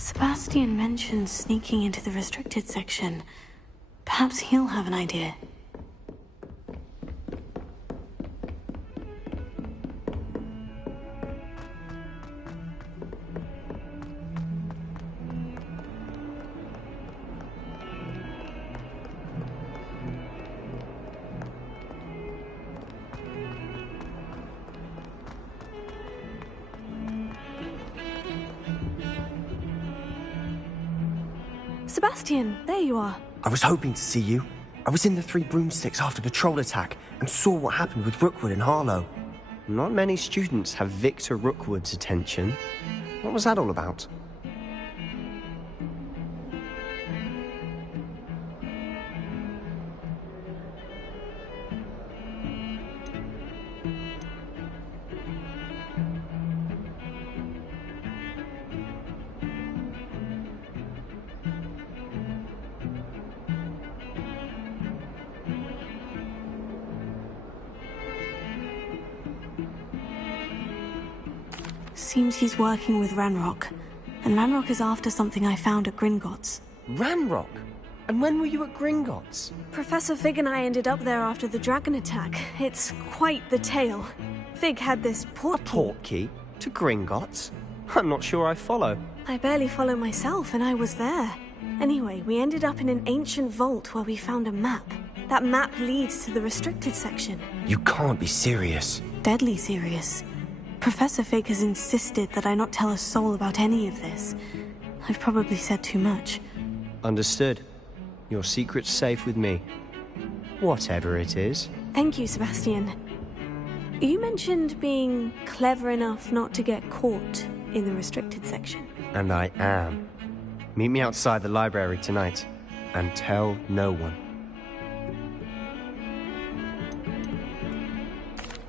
Sebastian mentioned sneaking into the restricted section. Perhaps he'll have an idea. Sebastian, there you are. I was hoping to see you. I was in the Three Broomsticks after the troll attack and saw what happened with Rookwood and Harlow. Not many students have Victor Rookwood's attention. What was that all about? Seems he's working with Ranrock. And Ranrock is after something I found at Gringotts. Ranrock? And when were you at Gringotts? Professor Fig and I ended up there after the dragon attack. It's quite the tale. Fig had this portkey. Portkey? To Gringotts? I'm not sure I follow. I barely follow myself, and I was there. Anyway, we ended up in an ancient vault where we found a map. That map leads to the restricted section. You can't be serious. Deadly serious. Professor Fig has insisted that I not tell a soul about any of this. I've probably said too much. Understood. Your secret's safe with me. Whatever it is. Thank you, Sebastian. You mentioned being clever enough not to get caught in the restricted section. And I am. Meet me outside the library tonight, and tell no one.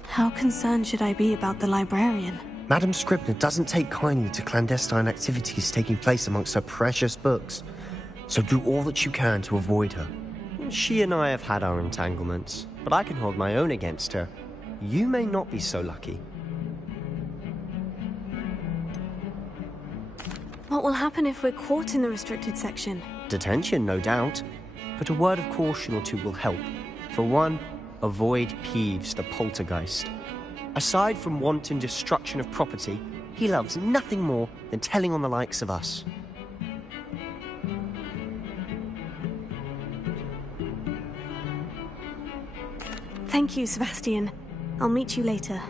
How concerned should I be about the librarian? Madam Scribner doesn't take kindly to clandestine activities taking place amongst her precious books. So do all that you can to avoid her. She and I have had our entanglements, but I can hold my own against her. You may not be so lucky. What will happen if we're caught in the restricted section? Detention, no doubt. But a word of caution or two will help. For one, avoid Peeves, the poltergeist. Aside from wanton destruction of property, he loves nothing more than telling on the likes of us. Thank you, Sebastian. I'll meet you later.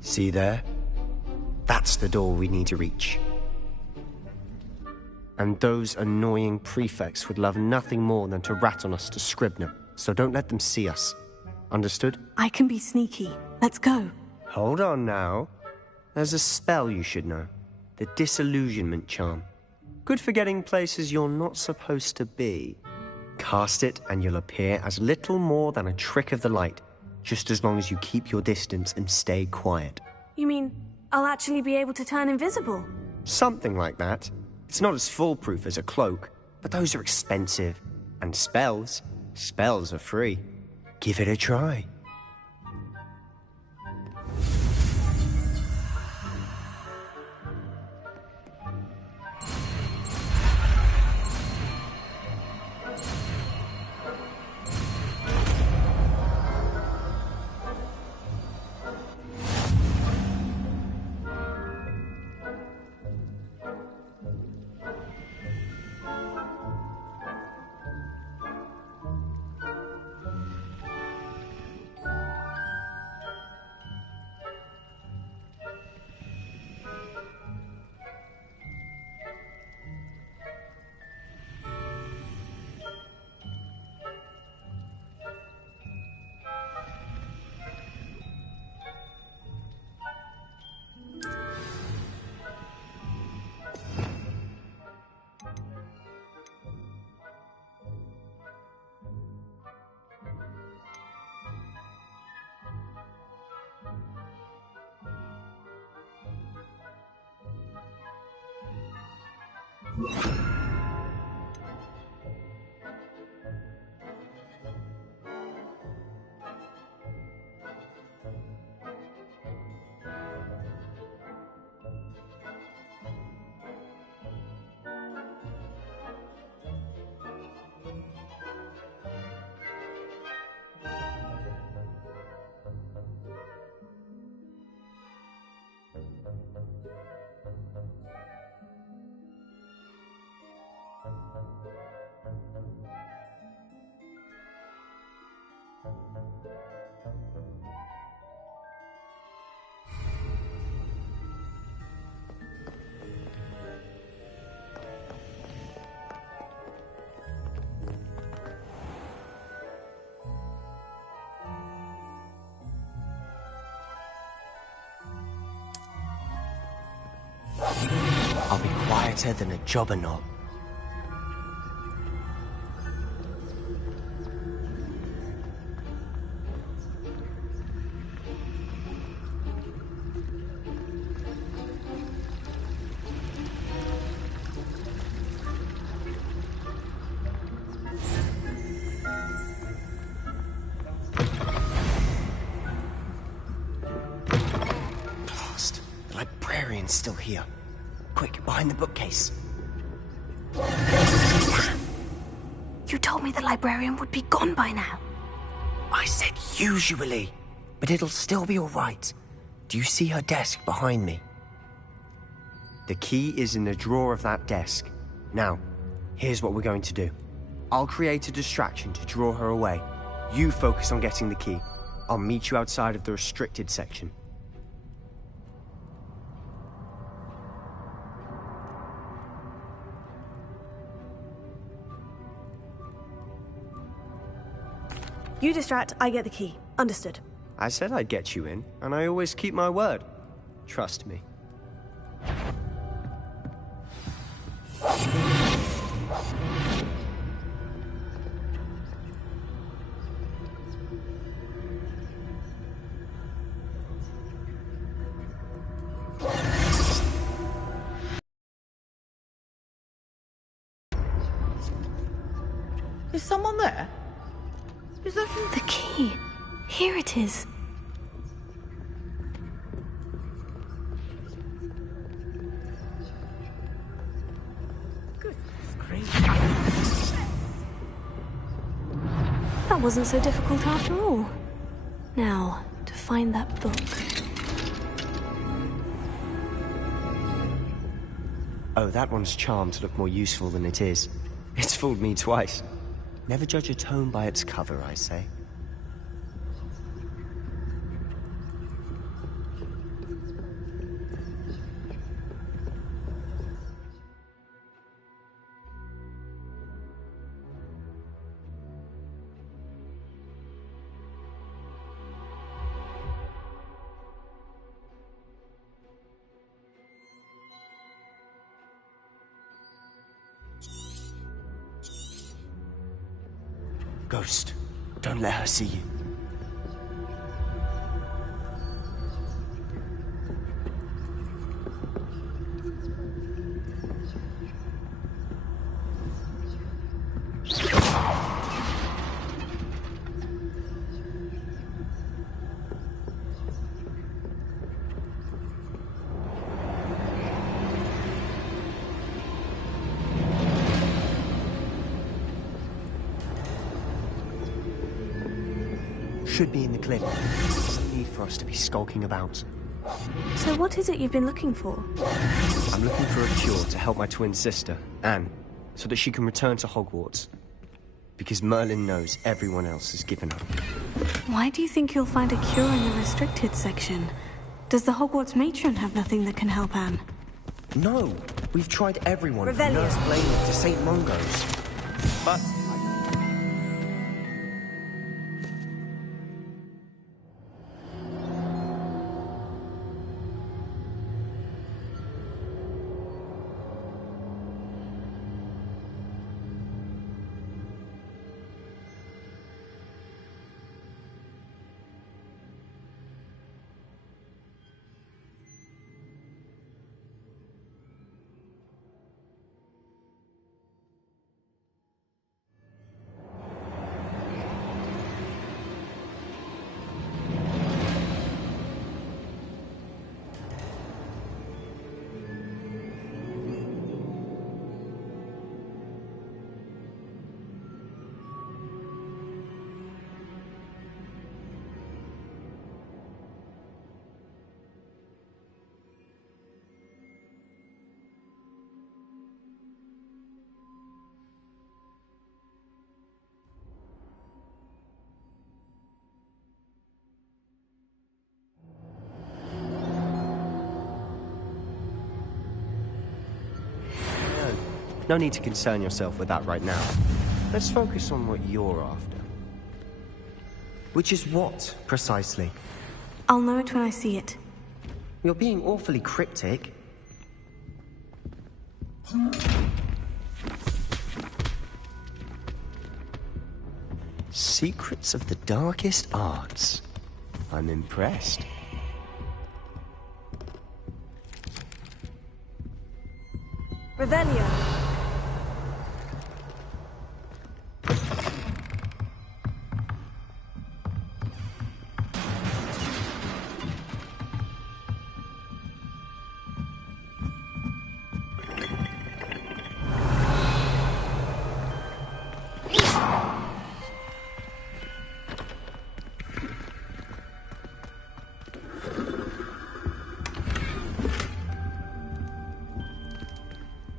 See there? That's the door we need to reach. And those annoying prefects would love nothing more than to rat on us to Scribner, so don't let them see us. Understood? I can be sneaky. Let's go. Hold on now. There's a spell you should know. The Disillusionment Charm. Good for getting places you're not supposed to be. Cast it and you'll appear as little more than a trick of the light, just as long as you keep your distance and stay quiet. You mean I'll actually be able to turn invisible? Something like that. It's not as foolproof as a cloak, but those are expensive. And spells are free. Give it a try. I'll be quieter than a jobberknoll. Blast! The librarian's still here. Quick, behind the bookcase. You told me the librarian would be gone by now. I said usually, but it'll still be all right. Do you see her desk behind me? The key is in the drawer of that desk. Now, here's what we're going to do. I'll create a distraction to draw her away. You focus on getting the key. I'll meet you outside of the restricted section. You distract, I get the key. Understood. I said I'd get you in, and I always keep my word. Trust me. Is someone there? Is that you? The key. Here it is. Goodness gracious. That wasn't so difficult after all. Now, to find that book. Oh, that one's charmed to look more useful than it is. It's fooled me twice. Never judge a tome by its cover, I say. Ghost, don't let her see you. Should be in the cliff. There's no need for us to be skulking about. So what is it you've been looking for? I'm looking for a cure to help my twin sister, Anne, so that she can return to Hogwarts. Because Merlin knows everyone else has given up. Why do you think you'll find a cure in the restricted section? Does the Hogwarts matron have nothing that can help Anne? No, we've tried everyone from Revelio. Nurse Blaine to St. Mungo's. But no need to concern yourself with that right now. Let's focus on what you're after. Which is what, precisely? I'll know it when I see it. You're being awfully cryptic. Secrets of the darkest arts. I'm impressed. Revelio.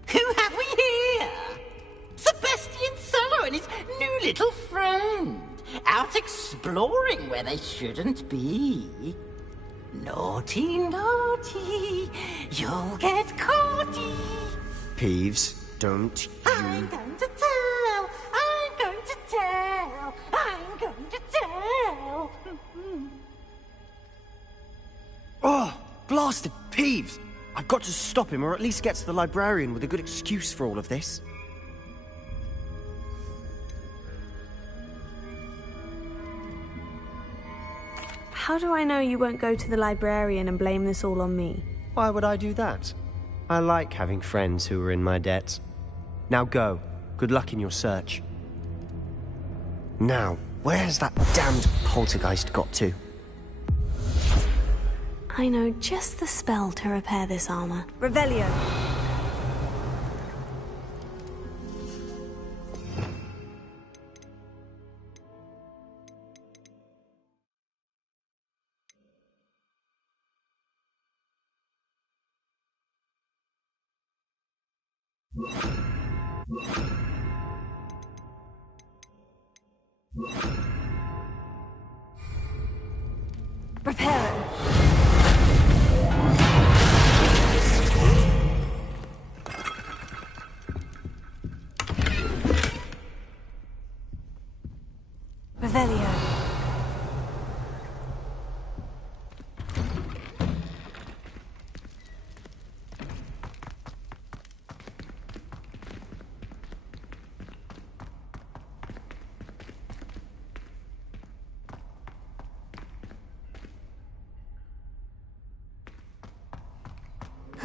Who have we here? Sebastian Cello and his new little friend. Out exploring where they shouldn't be. Naughty, naughty. You'll get caughty. Peeves, don't I'm you... going to tell. I'm going to tell. I'm going to tell. Oh, blasted Peeves! I've got to stop him, or at least get to the librarian with a good excuse for all of this. How do I know you won't go to the librarian and blame this all on me? Why would I do that? I like having friends who are in my debt. Now go. Good luck in your search. Now, where's that damned poltergeist got to? I know just the spell to repair this armor. Revelio. Repair it. Revelio.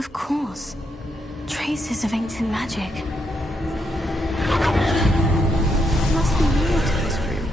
Of course. Traces of ancient magic. Must be more to this room.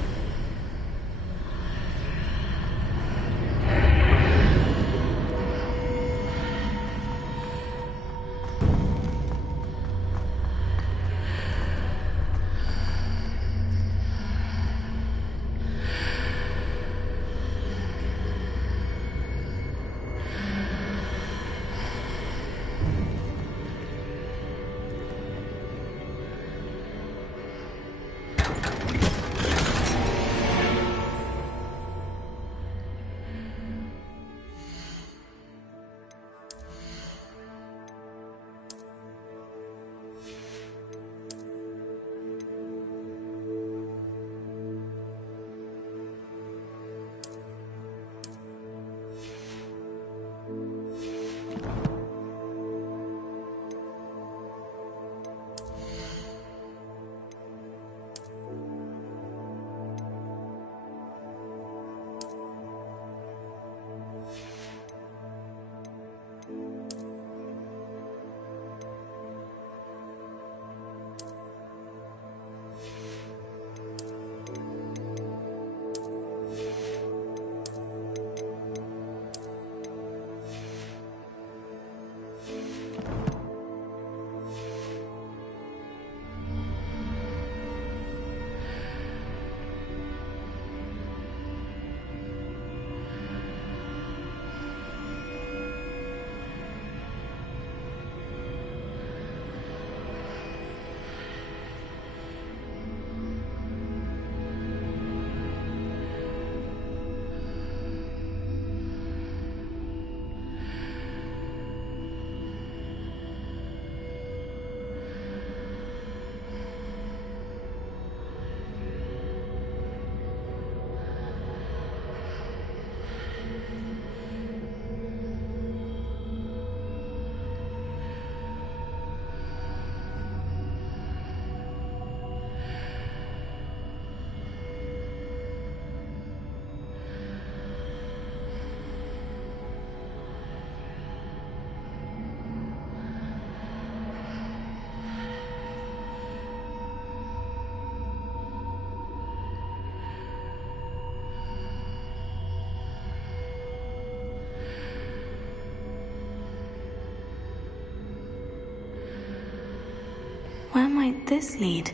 Where might this lead?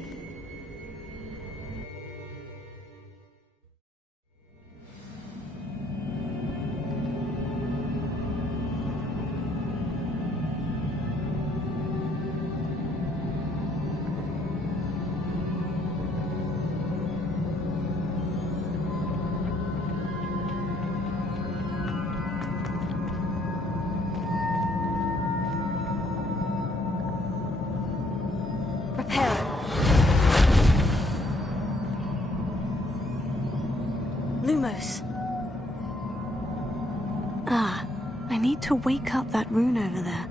I need to wake up that rune over there.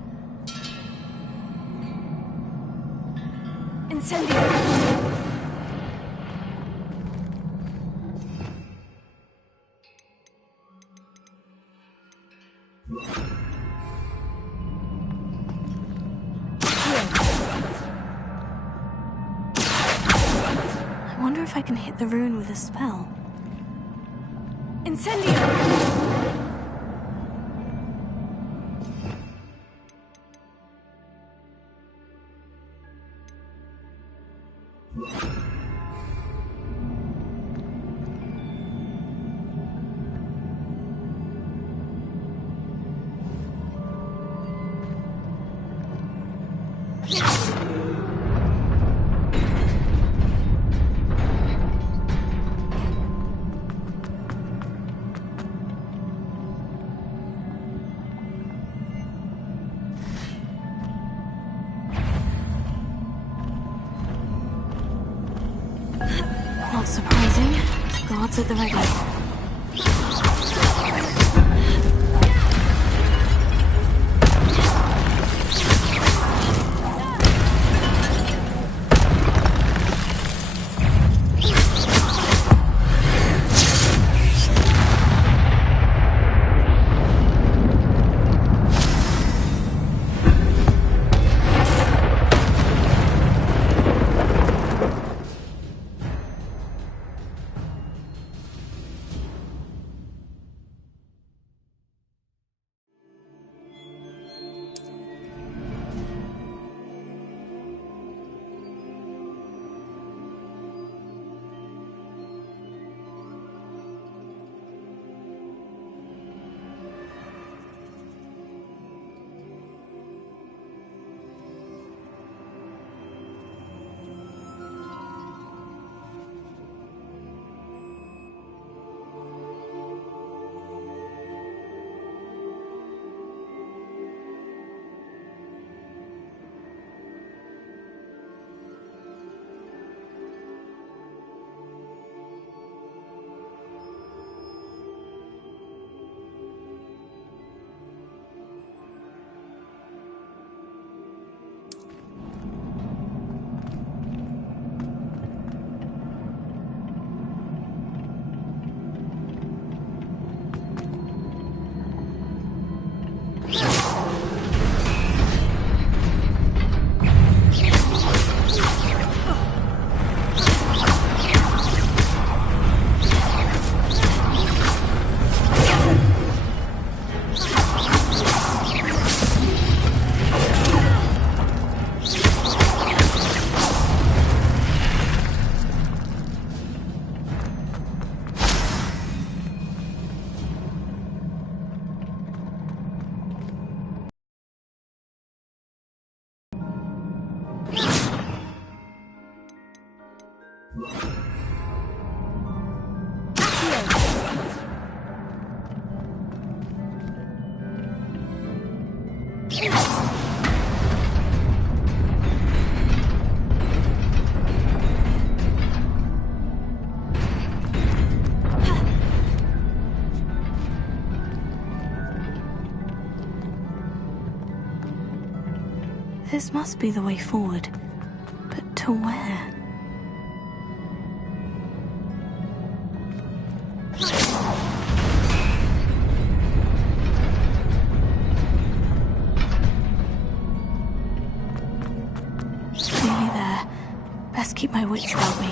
Incendio! I wonder if I can hit the rune with a spell. Incendio! Not surprising. Guards at the ready. This must be the way forward. But to where? Nearly there. Best keep my wits about me.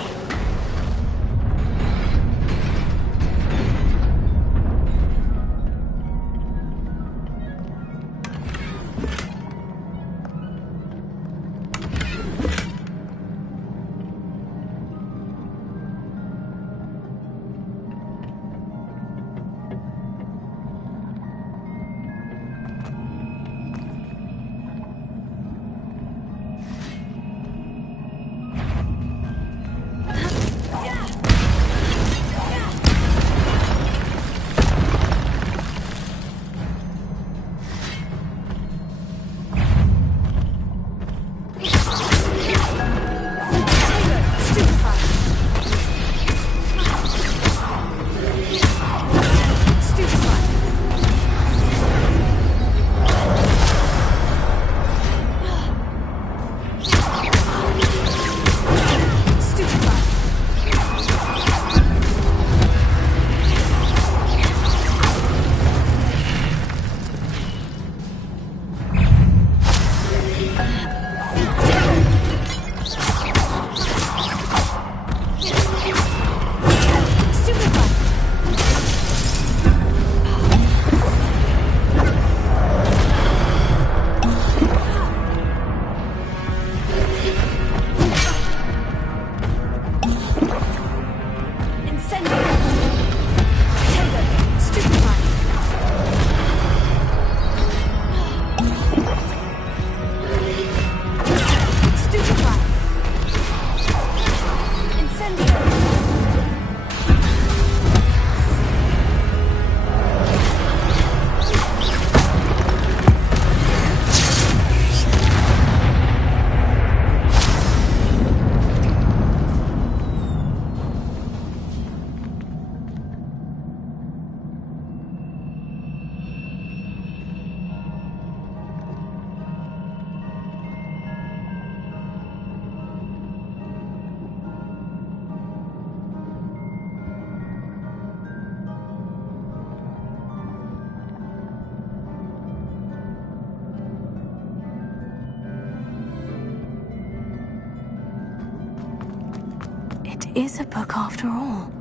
It is a book after all.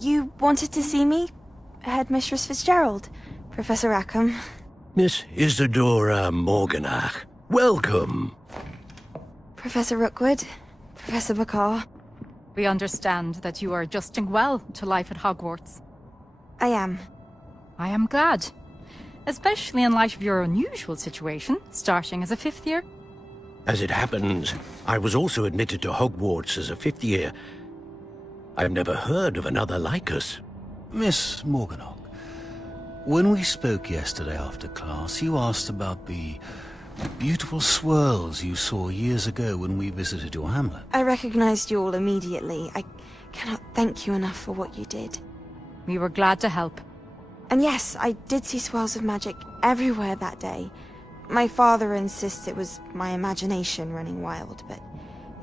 You wanted to see me? Headmistress Fitzgerald, Professor Rackham. Miss Isadora Morganach, welcome. Professor Rookwood, Professor Bakar. We understand that you are adjusting well to life at Hogwarts. I am. I am glad. Especially in light of your unusual situation, starting as a 5th year. As it happens, I was also admitted to Hogwarts as a 5th year. I've never heard of another like us. Miss Morganach, when we spoke yesterday after class, you asked about the beautiful swirls you saw years ago when we visited your hamlet. I recognized you all immediately. I cannot thank you enough for what you did. We were glad to help. And yes, I did see swirls of magic everywhere that day. My father insists it was my imagination running wild, but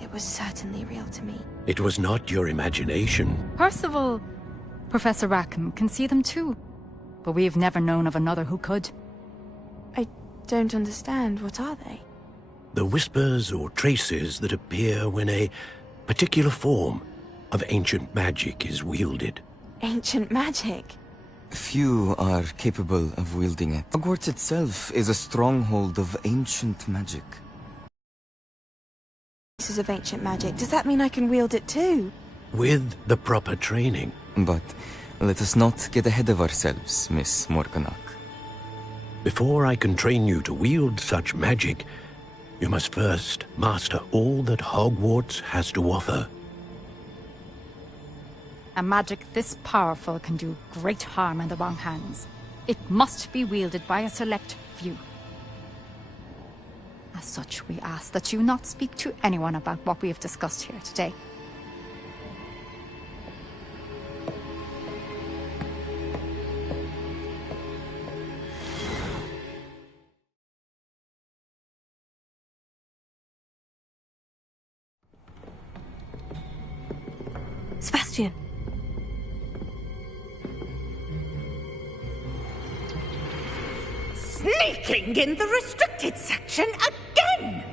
it was certainly real to me. It was not your imagination. Percival, Professor Rackham can see them too. But we have never known of another who could. I don't understand. What are they? The whispers or traces that appear when a particular form of ancient magic is wielded. Ancient magic? Few are capable of wielding it. Hogwarts itself is a stronghold of ancient magic. Pieces of ancient magic. Does that mean I can wield it too? With the proper training. But let us not get ahead of ourselves, Miss Morganach. Before I can train you to wield such magic, you must first master all that Hogwarts has to offer. A magic this powerful can do great harm in the wrong hands. It must be wielded by a select few. As such, we ask that you not speak to anyone about what we have discussed here today. Sebastian. Sneaking in the restricted section again!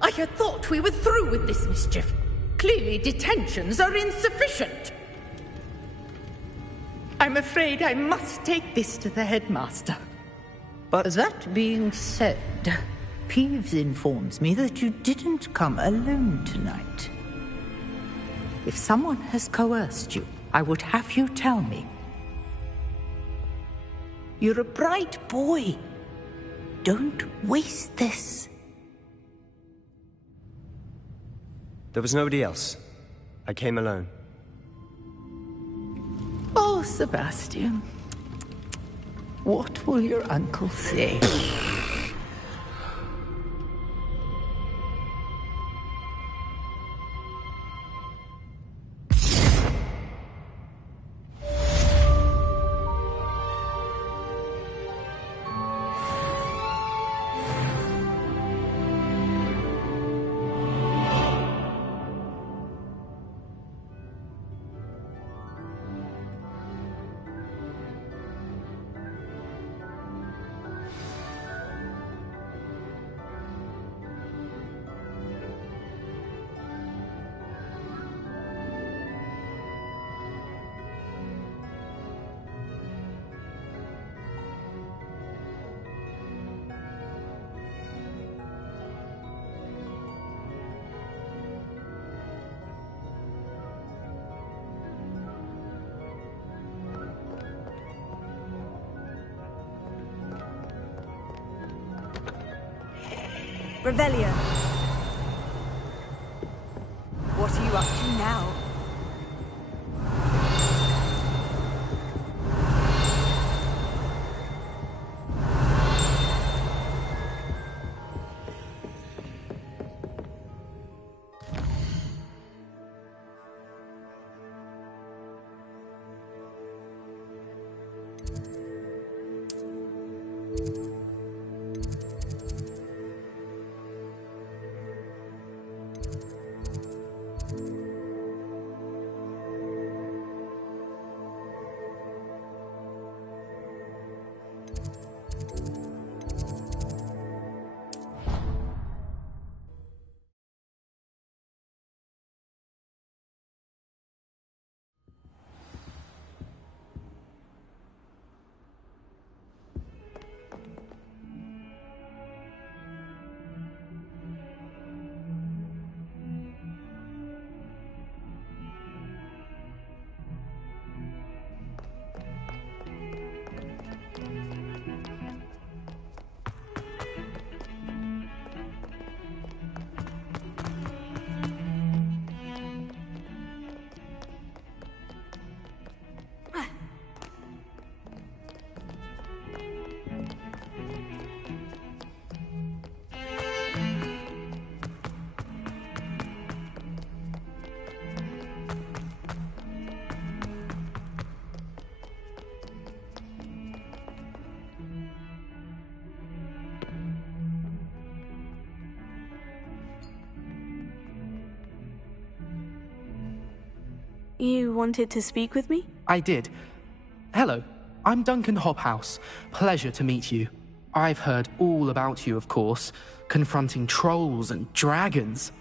I had thought we were through with this mischief. Clearly detentions are insufficient. I'm afraid I must take this to the headmaster. But That being said, Peeves informs me that you didn't come alone tonight. If someone has coerced you, I would have you tell me. You're a bright boy. Don't waste this. there was nobody else. I came alone. Oh, Sebastian. What will your uncle say? Revelio. What are you up to now? You wanted to speak with me? I did. Hello, I'm Duncan Hobhouse. Pleasure to meet you. I've heard all about you, of course, confronting trolls and dragons.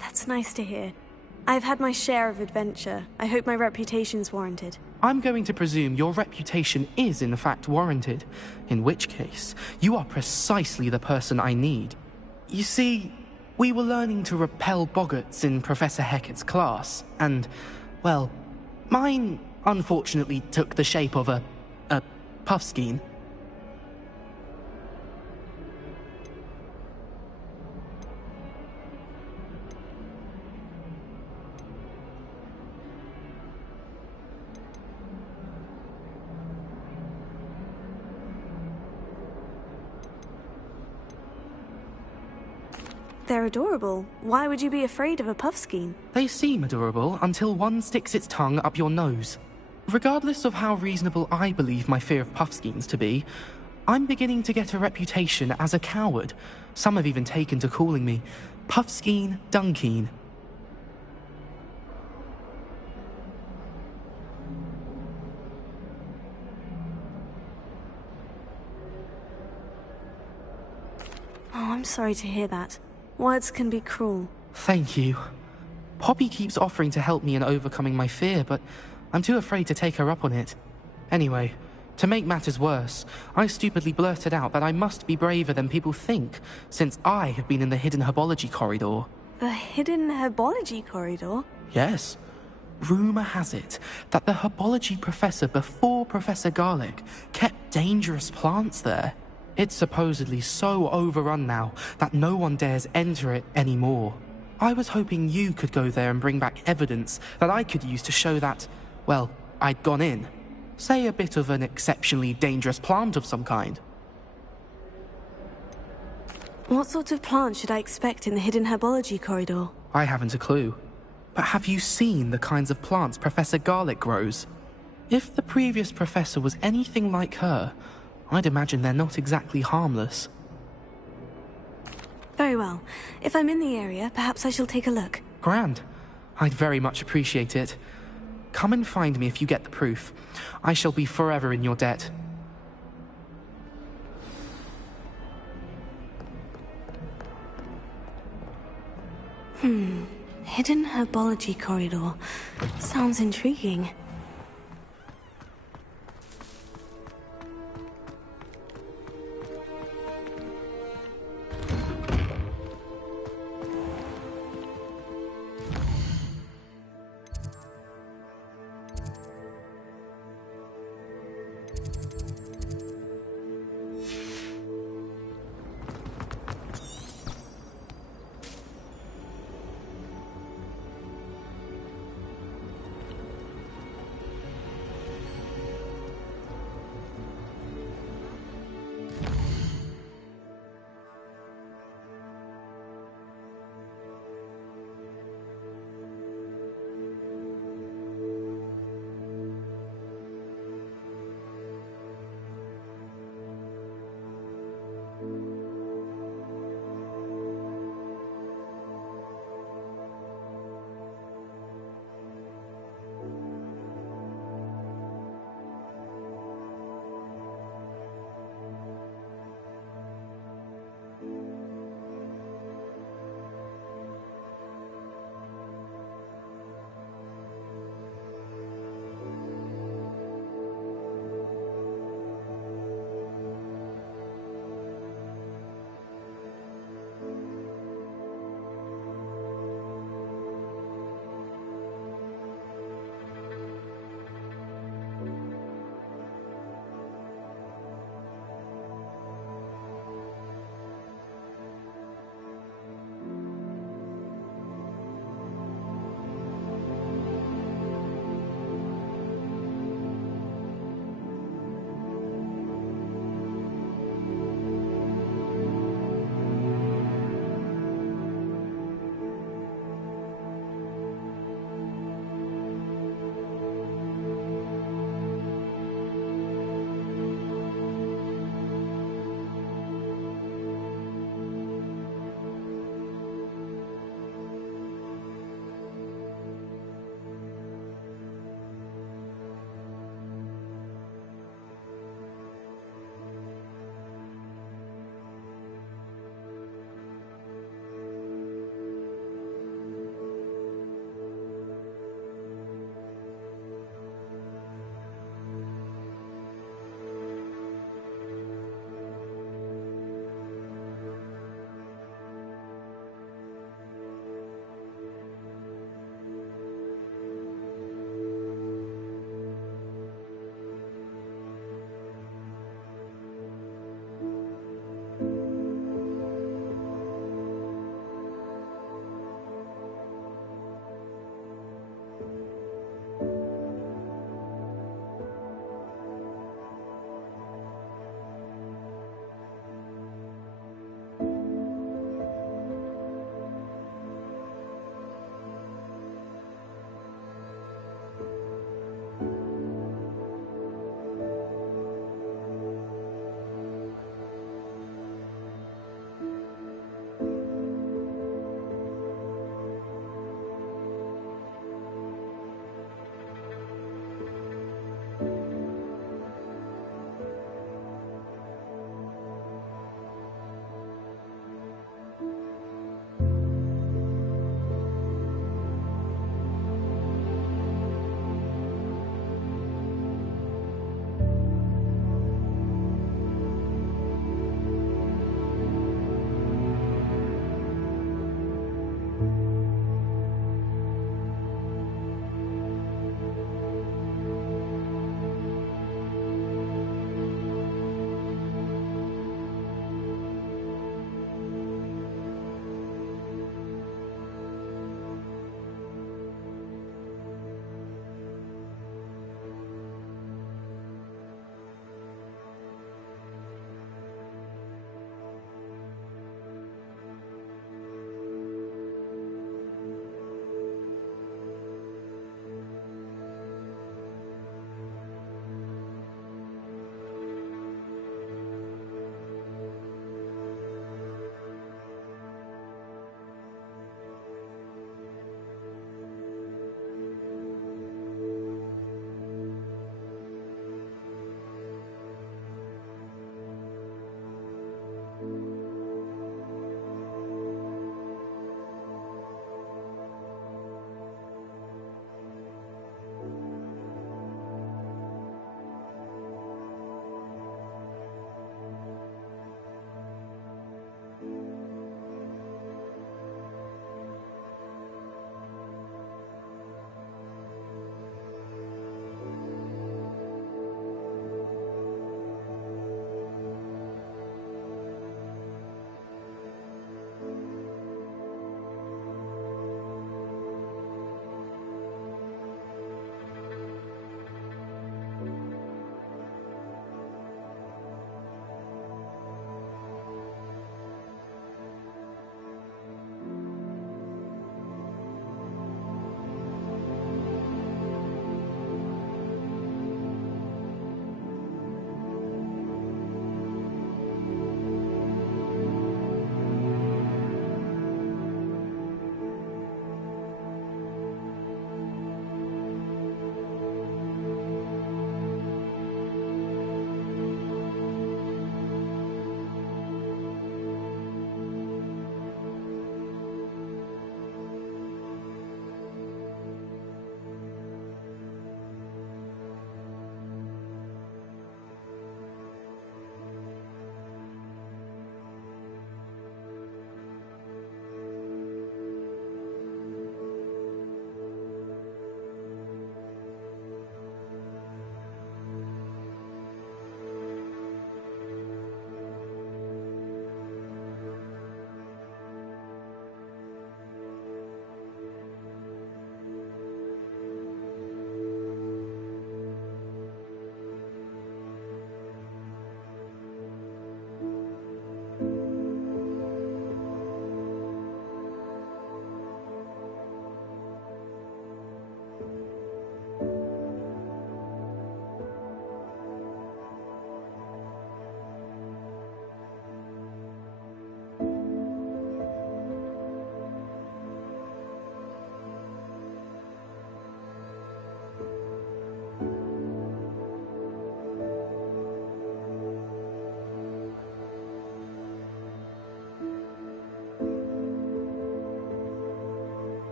That's nice to hear. I've had my share of adventure. I hope my reputation's warranted. I'm going to presume your reputation is in fact warranted, in which case, you are precisely the person I need. You see, we were learning to repel boggarts in Professor Hecat's class, and, well, mine unfortunately took the shape of a puffskein. They're adorable. Why would you be afraid of a puffskein? They seem adorable until one sticks its tongue up your nose. Regardless of how reasonable I believe my fear of puffskeins to be, I'm beginning to get a reputation as a coward. Some have even taken to calling me Puffskein Dunkeen. Oh, I'm sorry to hear that. Words can be cruel. Thank you. Poppy keeps offering to help me in overcoming my fear, but I'm too afraid to take her up on it. Anyway, to make matters worse, I stupidly blurted out that I must be braver than people think, since I have been in the hidden herbology corridor. The hidden herbology corridor? Yes. Rumour has it that the herbology professor before Professor Garlic kept dangerous plants there. It's supposedly so overrun now that no one dares enter it anymore. I was hoping you could go there and bring back evidence that I could use to show that, well, I'd gone in. Say a bit of an exceptionally dangerous plant of some kind. What sort of plant should I expect in the hidden herbology corridor? I haven't a clue. But have you seen the kinds of plants Professor Garlic grows? If the previous professor was anything like her, I'd imagine they're not exactly harmless. Very well. If I'm in the area, perhaps I shall take a look. Grand. I'd very much appreciate it. Come and find me if you get the proof. I shall be forever in your debt. Hidden herbology corridor. Sounds intriguing.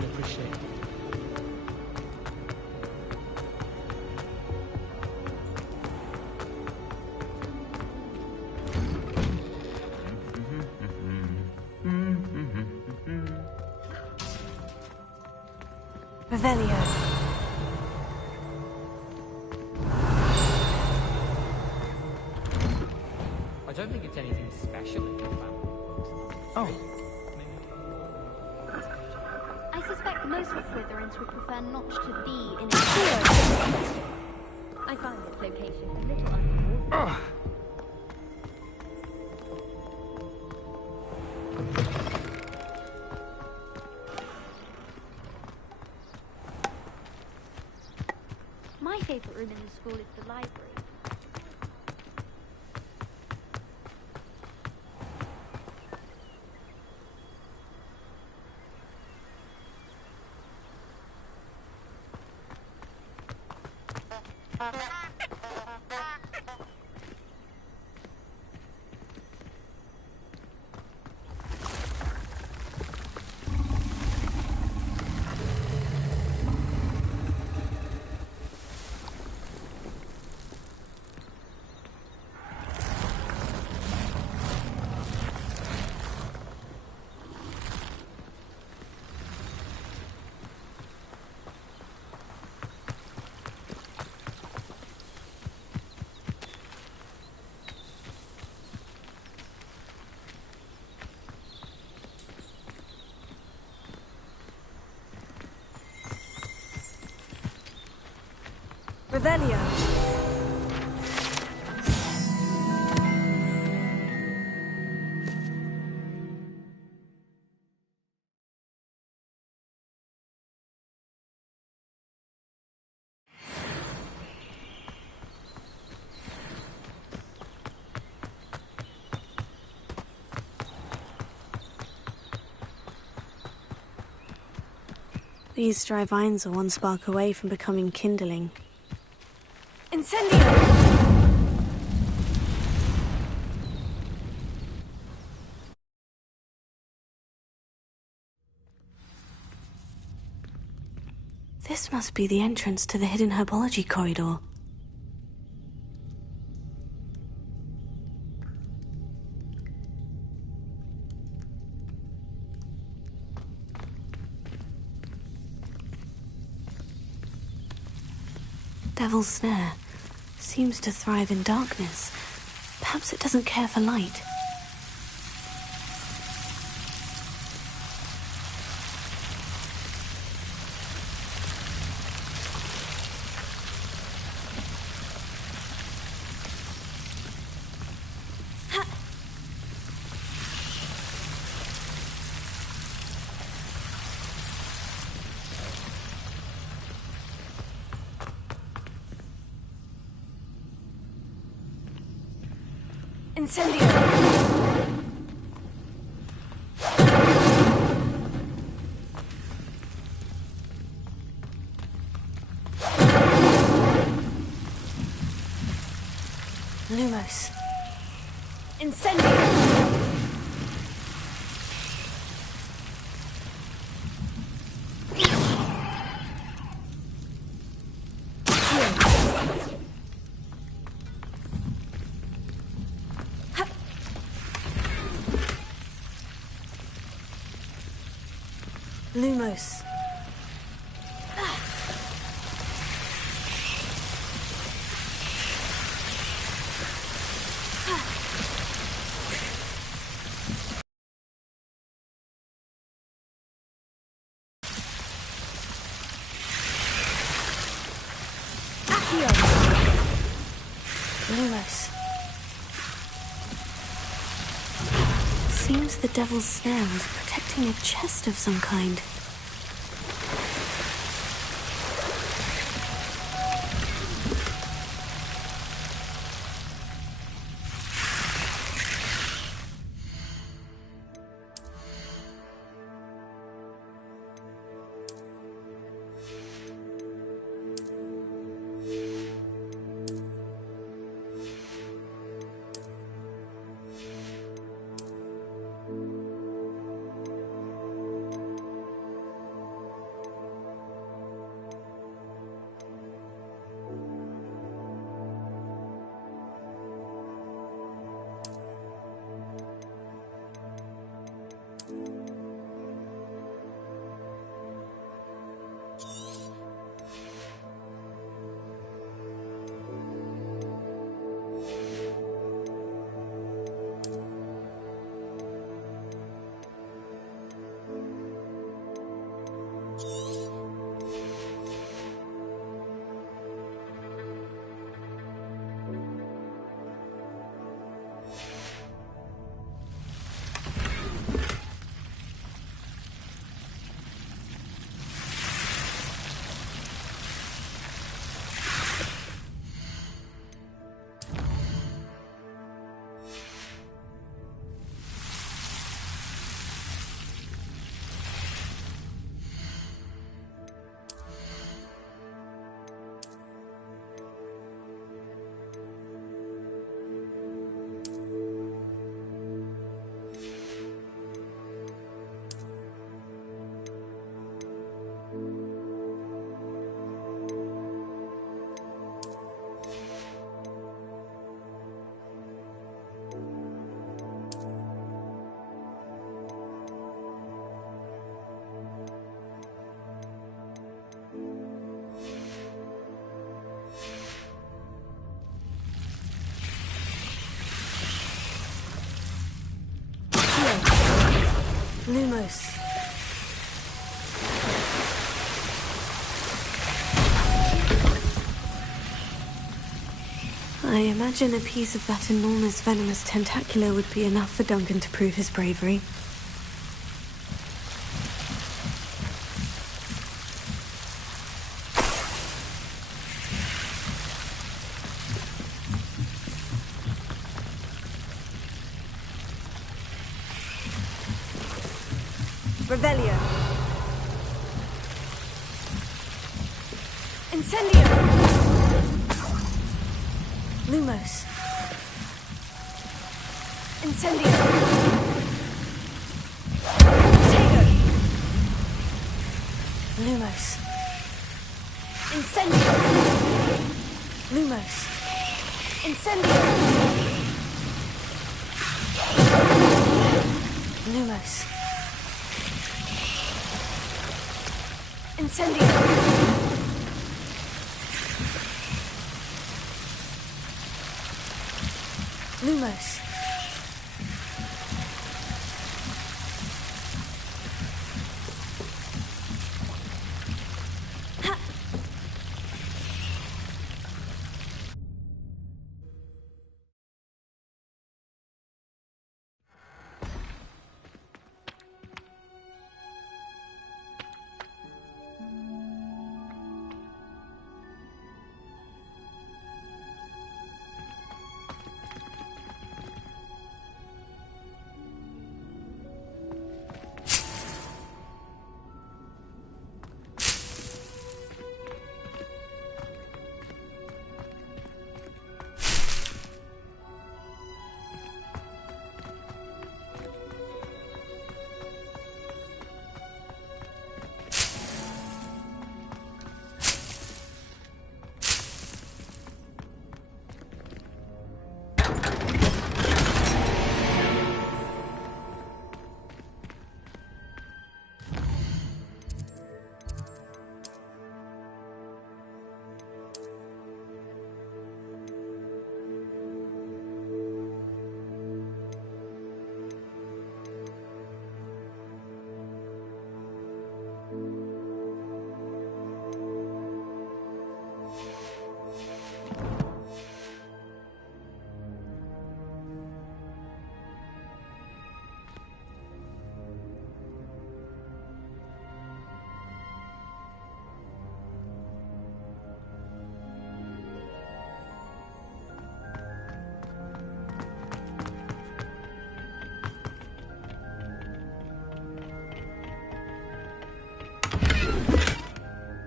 greatly appreciated. Revelio. I don't think it's anything special if your family works. Oh. I suspect most Slytherins would prefer not to be in a sewer. I find its location a little uncomfortable. My favorite room in the school is the library. Revelio. These dry vines are one spark away from becoming kindling. Incendio! This must be the entrance to the hidden herbology corridor. Devil's Snare seems to thrive in darkness. Perhaps it doesn't care for light. Incendio! Lumos. Incendio! Lumos. Lumos. Seems the Devil's Snare was protecting a chest of some kind. Lumos. I imagine a piece of that enormous venomous tentacula would be enough for Duncan to prove his bravery. Revelio. Incendio. Lumos. Incendio. Potato. Lumos. Incendio. Lumos. Incendio. Lumos. Incendio. Lumos.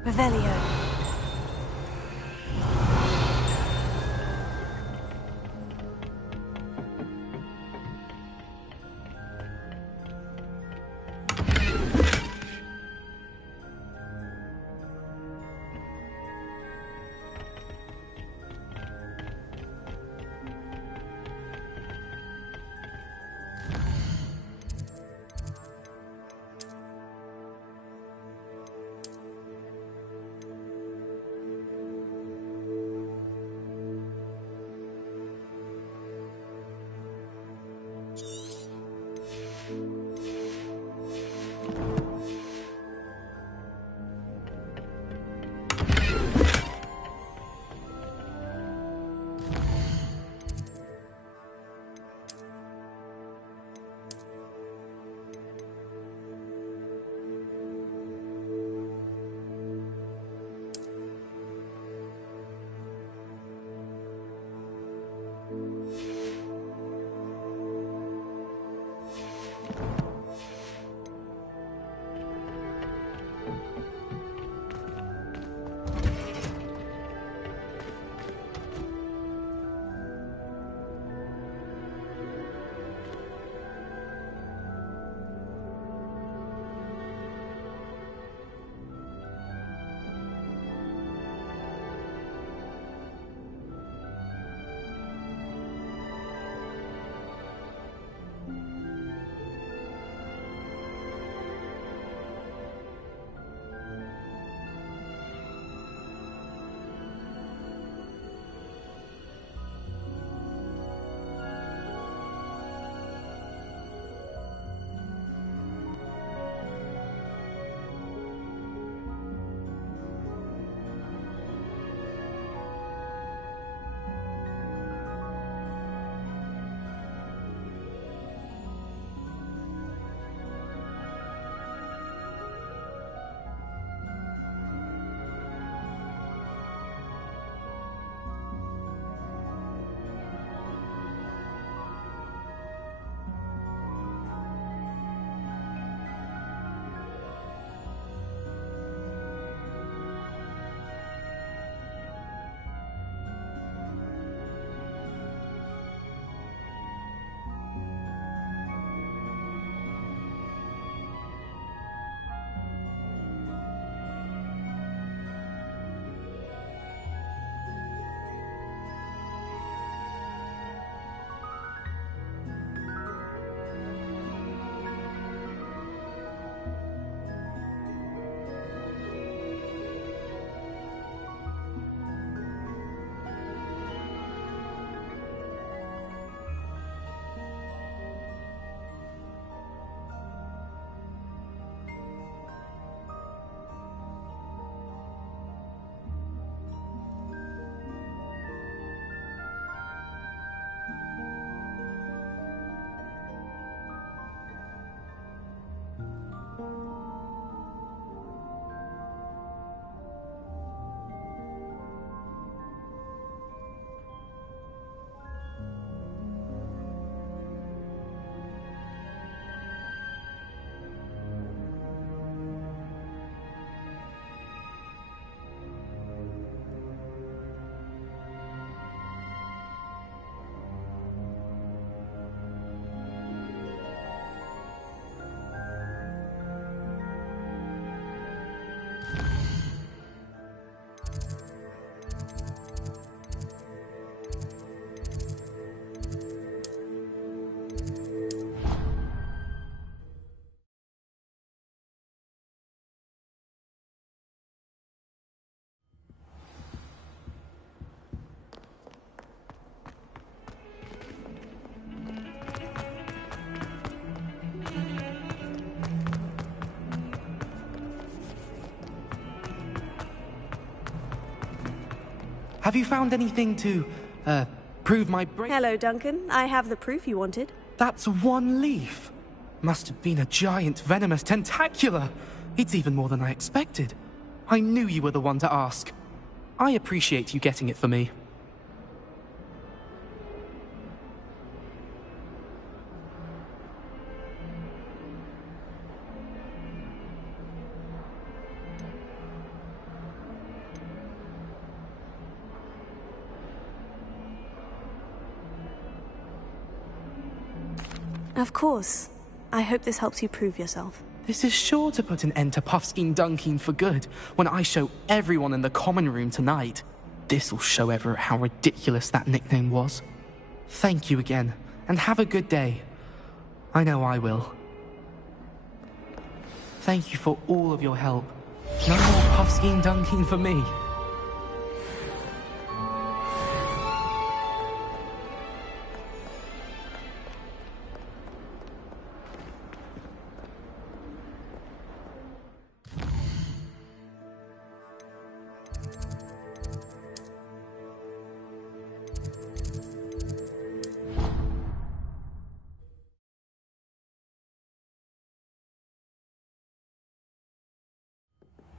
Revelio. Have you found anything to, prove my Hello, Duncan. I have the proof you wanted. That's one leaf. Must have been a giant venomous tentacula. It's even more than I expected. I knew you were the one to ask. I appreciate you getting it for me. Of course. I hope this helps you prove yourself. This is sure to put an end to Puffskein Dunkeen for good when I show everyone in the common room tonight. This'll show Everett how ridiculous that nickname was. Thank you again, and have a good day. I know I will. Thank you for all of your help. No more Puffskein Dunkeen for me.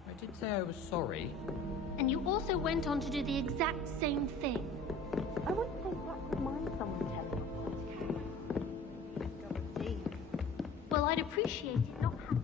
I did say I was sorry. And you also went on to do the exact same thing. I wouldn't think that would mind someone telling. Well, I'd appreciate it not happening.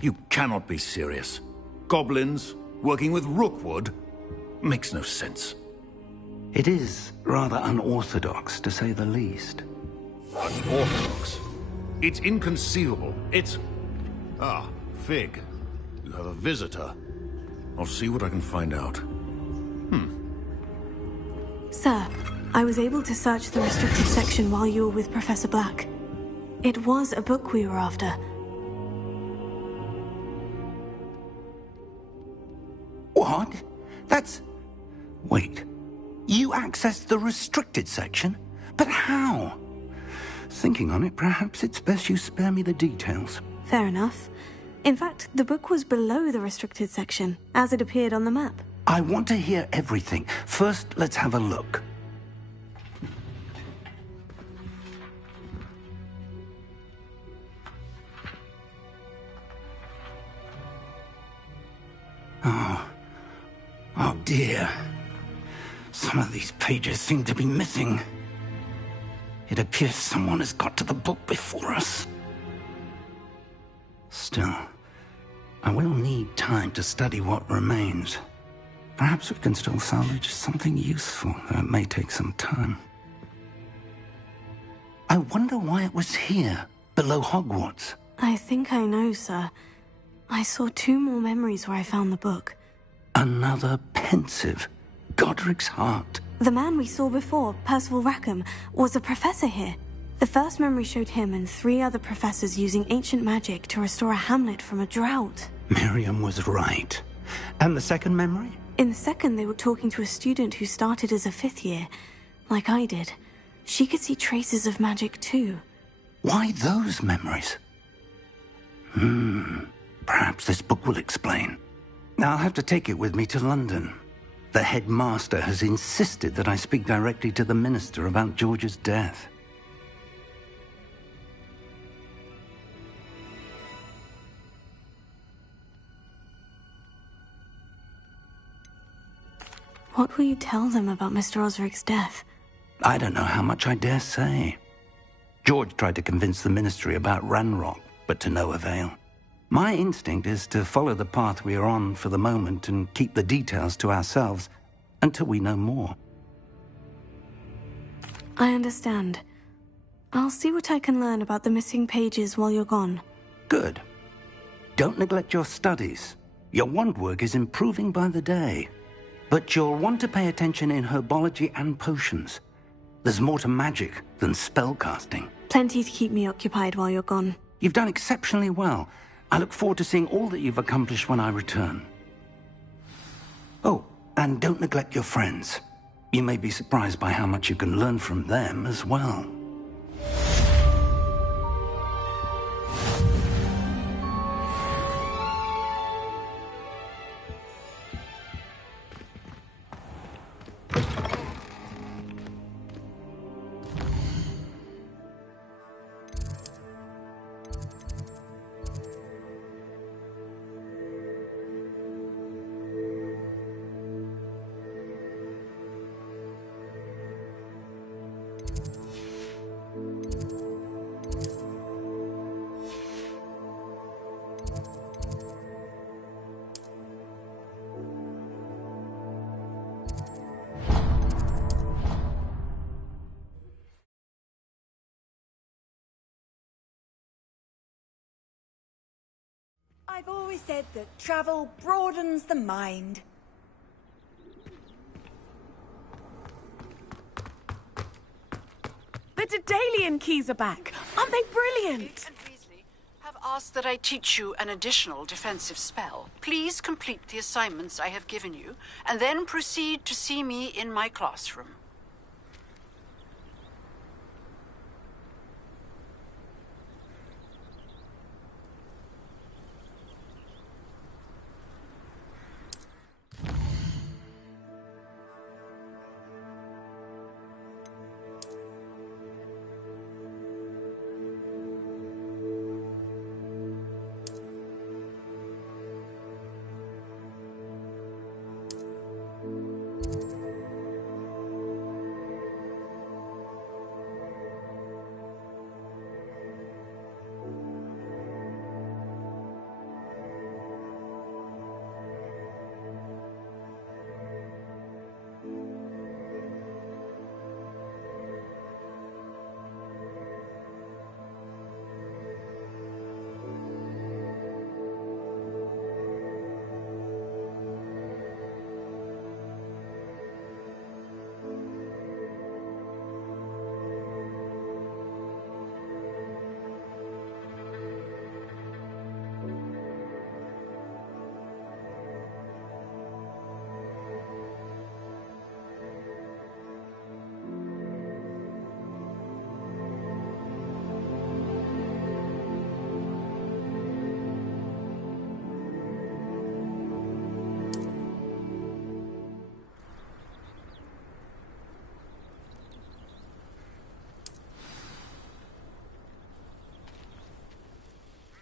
You cannot be serious. Goblins, working with Rookwood? Makes no sense. It is rather unorthodox, to say the least. Unorthodox? It's inconceivable. It's... Ah, Fig. You have a visitor. I'll see what I can find out. Sir, I was able to search the restricted section while you were with Professor Black. It was a book we were after. What? That's... Wait. You accessed the restricted section? But how? Thinking on it, perhaps it's best you spare me the details. Fair enough. In fact, the book was below the restricted section, as it appeared on the map. I want to hear everything. First, let's have a look. Oh dear. Some of these pages seem to be missing. It appears someone has got to the book before us. Still, I will need time to study what remains. Perhaps we can still salvage something useful, though it may take some time. I wonder why it was here, below Hogwarts. I think I know, sir. I saw 2 more memories where I found the book. Another pensive. Godric's heart. The man we saw before, Percival Rackham, was a professor here. The first memory showed him and 3 other professors using ancient magic to restore a hamlet from a drought. Miriam was right. And the second memory? In the second, they were talking to a student who started as a 5th year, like I did. She could see traces of magic too. Why those memories? Perhaps this book will explain. I'll have to take it with me to London. The headmaster has insisted that I speak directly to the minister about George's death. What will you tell them about Mr. Osric's death? I don't know how much I dare say. George tried to convince the ministry about Ranrock, but to no avail. My instinct is to follow the path we are on for the moment and keep the details to ourselves until we know more. I understand. I'll see what I can learn about the missing pages while you're gone. Good. Don't neglect your studies. Your wand work is improving by the day. But you'll want to pay attention in herbology and potions. There's more to magic than spellcasting. Plenty to keep me occupied while you're gone. You've done exceptionally well. I look forward to seeing all that you've accomplished when I return. Oh, and don't neglect your friends. You may be surprised by how much you can learn from them as well. I've always said that travel broadens the mind. The Daedalian keys are back. Aren't they brilliant? Have asked that I teach you an additional defensive spell. Please complete the assignments I have given you, and then proceed to see me in my classroom.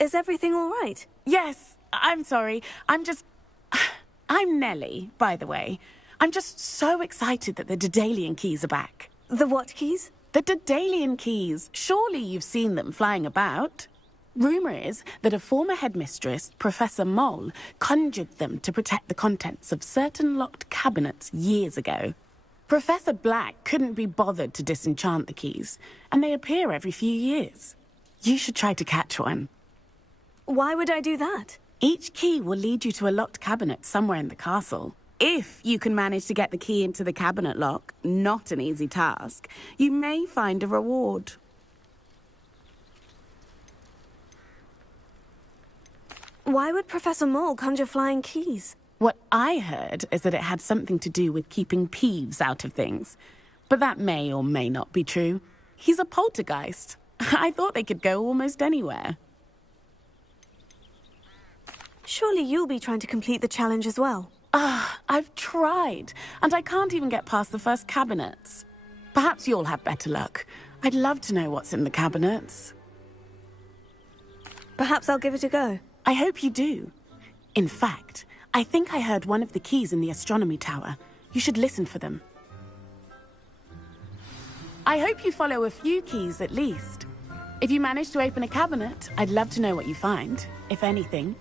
Is everything all right? Yes, I'm sorry. I'm Nellie, by the way. I'm just so excited that the Daedalian keys are back. The what keys? The Daedalian keys. Surely you've seen them flying about. Rumour is that a former headmistress, Professor Moll, conjured them to protect the contents of certain locked cabinets years ago. Professor Black couldn't be bothered to disenchant the keys, and they appear every few years. You should try to catch one. Why would I do that? Each key will lead you to a locked cabinet somewhere in the castle. If you can manage to get the key into the cabinet lock, not an easy task, you may find a reward. Why would Professor Moll conjure flying keys? What I heard is that it had something to do with keeping Peeves out of things. But that may or may not be true. He's a poltergeist. I thought they could go almost anywhere. Surely you'll be trying to complete the challenge as well. I've tried, and I can't even get past the first cabinets. Perhaps you'll have better luck. I'd love to know what's in the cabinets. Perhaps I'll give it a go. I hope you do. In fact, I think I heard one of the keys in the astronomy tower. You should listen for them. I hope you follow a few keys at least. If you manage to open a cabinet, I'd love to know what you find, if anything.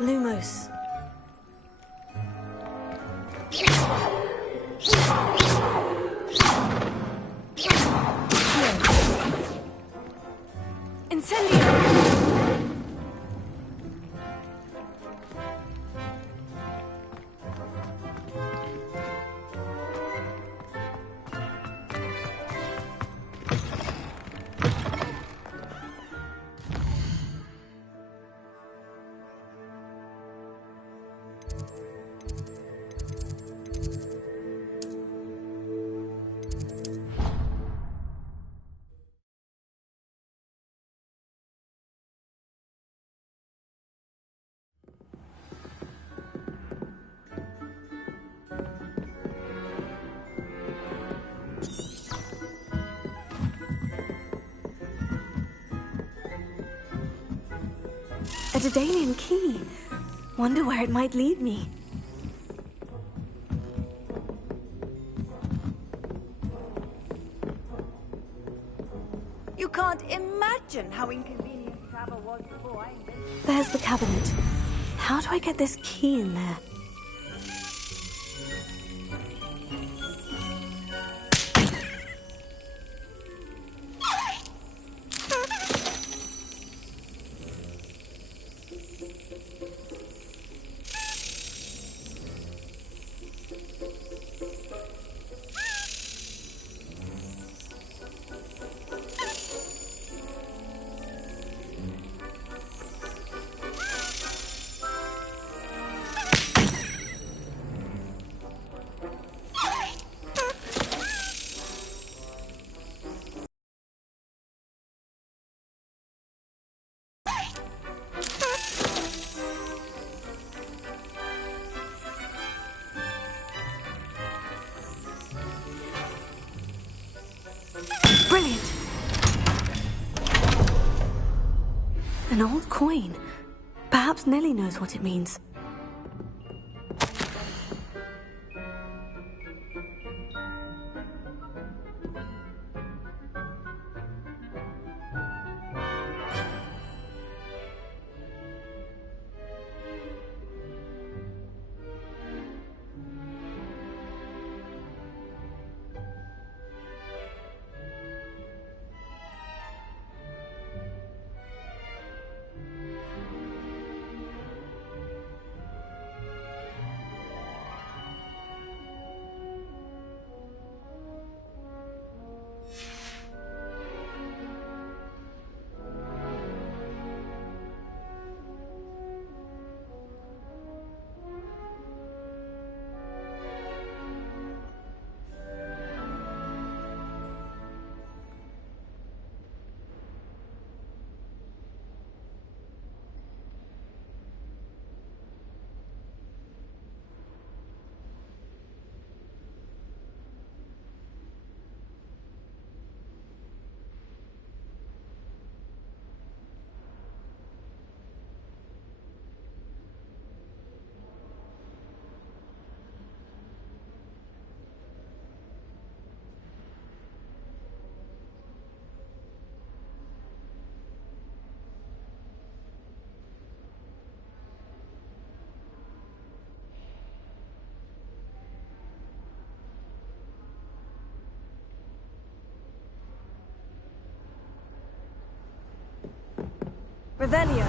Lumos. Incendio! A Daedalian key. Wonder where it might lead me. You can't imagine how inconvenient travel was before I invented it. There's the cabinet. How do I get this key in there? Brilliant! An old coin. Perhaps Nellie knows what it means. Revelio.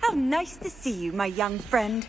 How nice to see you, my young friend.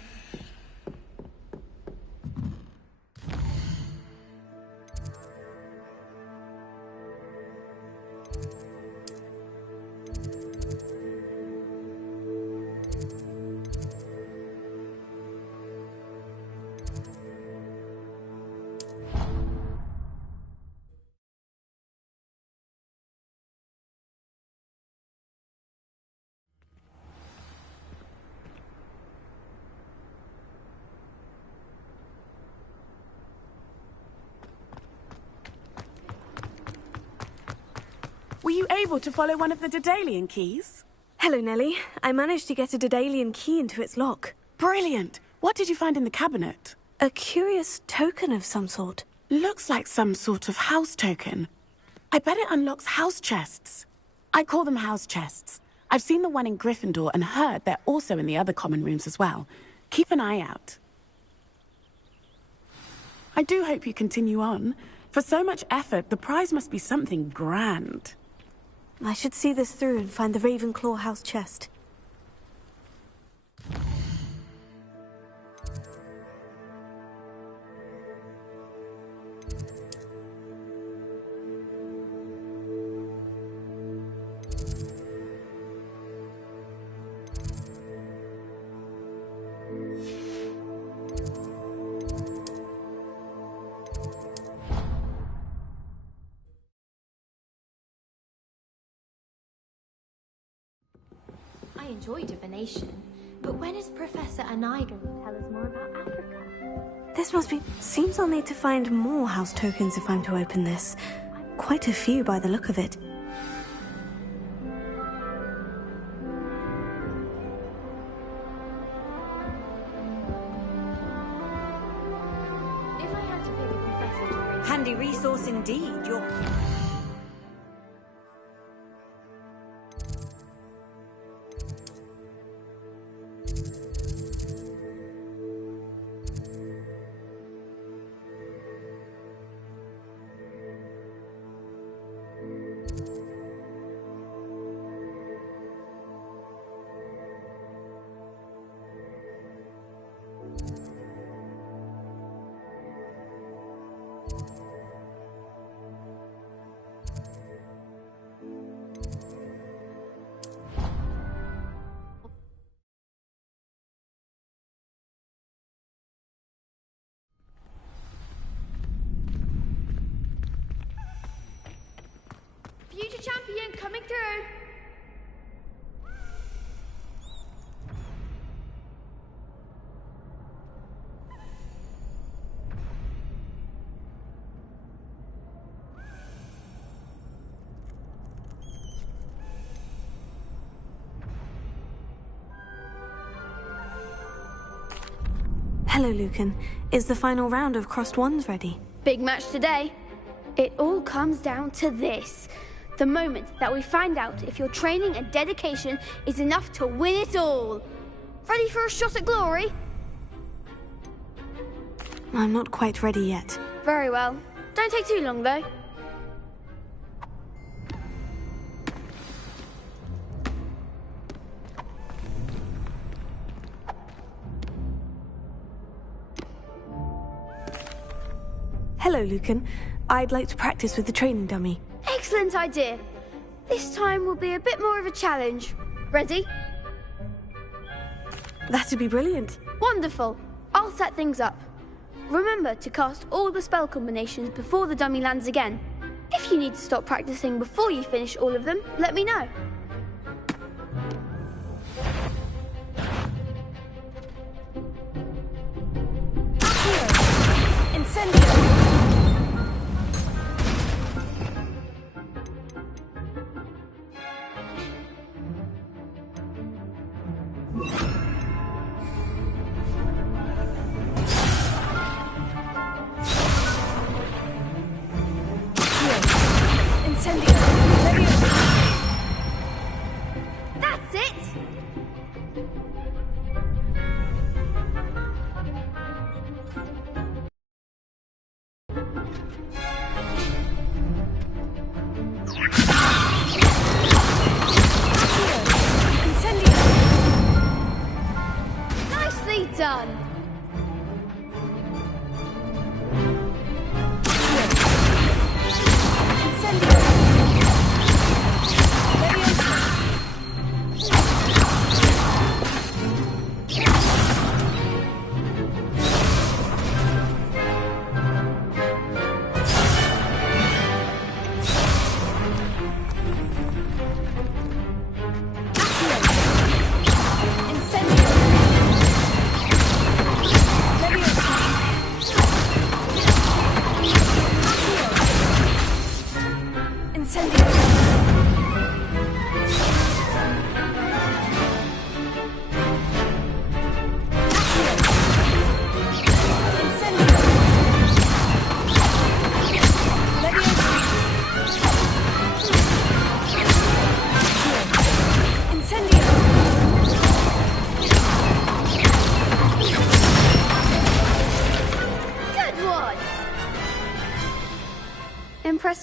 Were you able to follow one of the Daedalian keys? Hello, Nellie. I managed to get a Daedalian key into its lock. Brilliant! What did you find in the cabinet? A curious token of some sort. Looks like some sort of house token. I bet it unlocks house chests. I call them house chests. I've seen the one in Gryffindor and heard they're also in the other common rooms as well. Keep an eye out. I do hope you continue on. For so much effort, the prize must be something grand. I should see this through and find the Ravenclaw house chest. I enjoy divination, but when is Professor Anai going to tell us more about Africa? This seems I'll need to find more house tokens if I'm to open this. Quite a few by the look of it. If I had to pick a professor to bring... Handy resource indeed. Future champion coming through! Hello, Lucan. Is the final round of Crossed Wands ready? Big match today. It all comes down to this. The moment that we find out if your training and dedication is enough to win it all. Ready for a shot at glory? I'm not quite ready yet. Very well. Don't take too long, though. Hello, Lucan. I'd like to practice with the training dummy. Excellent idea. This time will be a bit more of a challenge. Ready? That'd be brilliant. Wonderful. I'll set things up. Remember to cast all the spell combinations before the dummy lands again. If you need to stop practicing before you finish all of them, let me know. Incendio! That's it! Nicely done!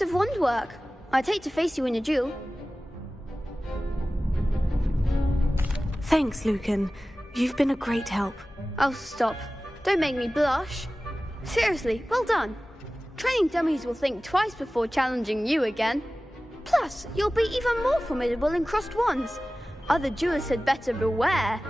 impressive wand work. I'd hate to face you in a duel. Thanks, Lucan. You've been a great help. Oh, stop. Don't make me blush. Seriously, well done. Training dummies will think twice before challenging you again. Plus, you'll be even more formidable in crossed wands. Other duelists had better beware.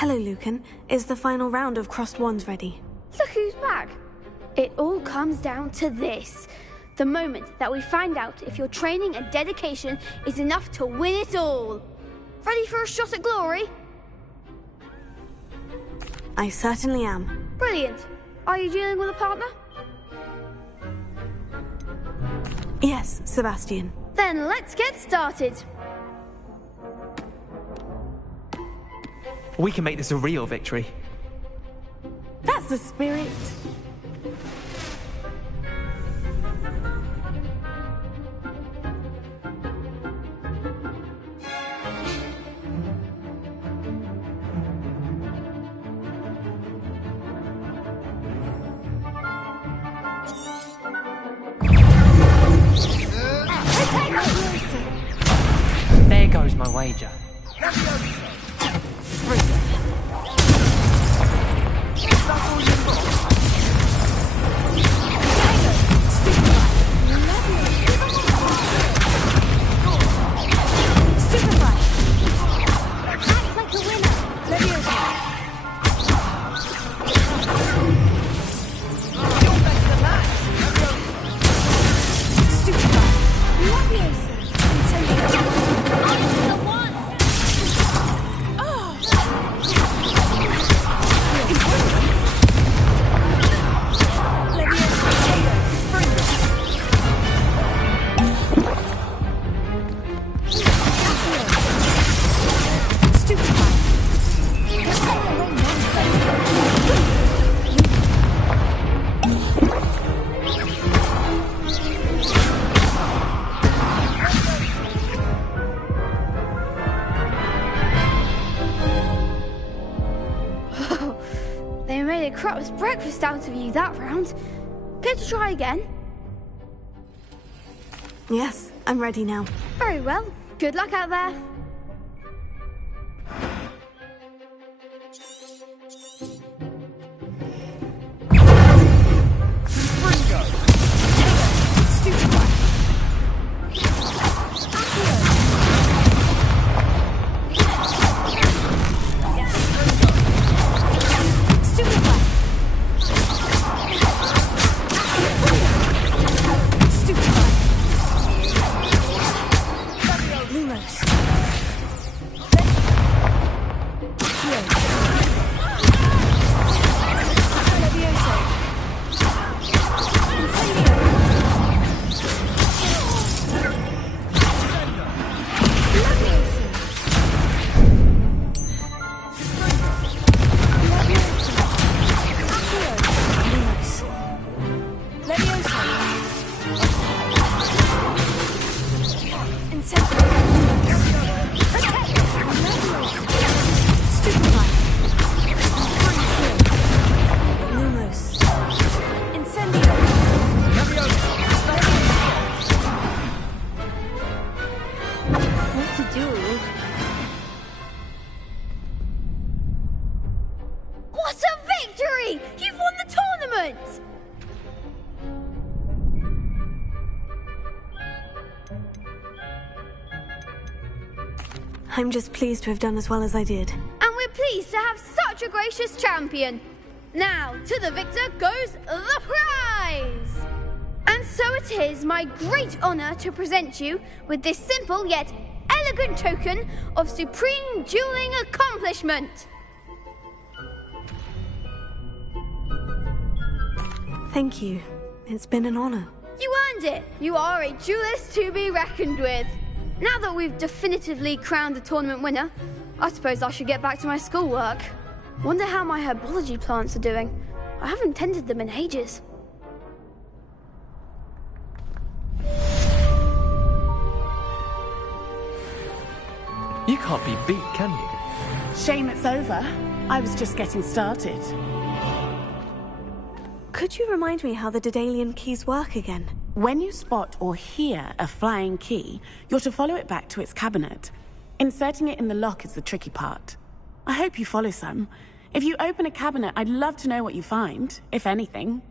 Hello, Lucan. Is the final round of crossed wands ready? Look who's back. It all comes down to this. The moment that we find out if your training and dedication is enough to win it all. Ready for a shot at glory? I certainly am. Brilliant. Are you dealing with a partner? Yes, Sebastian. Then let's get started. We can make this a real victory. That's the spirit. There goes my wager. They made a crap's breakfast out of you that round. Care to try again? Yes, I'm ready now. Very well. Good luck out there. I'm just pleased to have done as well as I did. And we're pleased to have such a gracious champion. Now, to the victor goes the prize! And so it is my great honor to present you with this simple yet elegant token of supreme dueling accomplishment. Thank you. It's been an honor. You earned it. You are a duelist to be reckoned with. Now that we've definitively crowned the tournament winner, I suppose I should get back to my schoolwork. Wonder how my herbology plants are doing. I haven't tended them in ages. You can't be beat, can you? Shame it's over. I was just getting started. Could you remind me how the Daedalian keys work again? When you spot or hear a flying key, you're to follow it back to its cabinet. Inserting it in the lock is the tricky part. I hope you follow some. If you open a cabinet, I'd love to know what you find, if anything.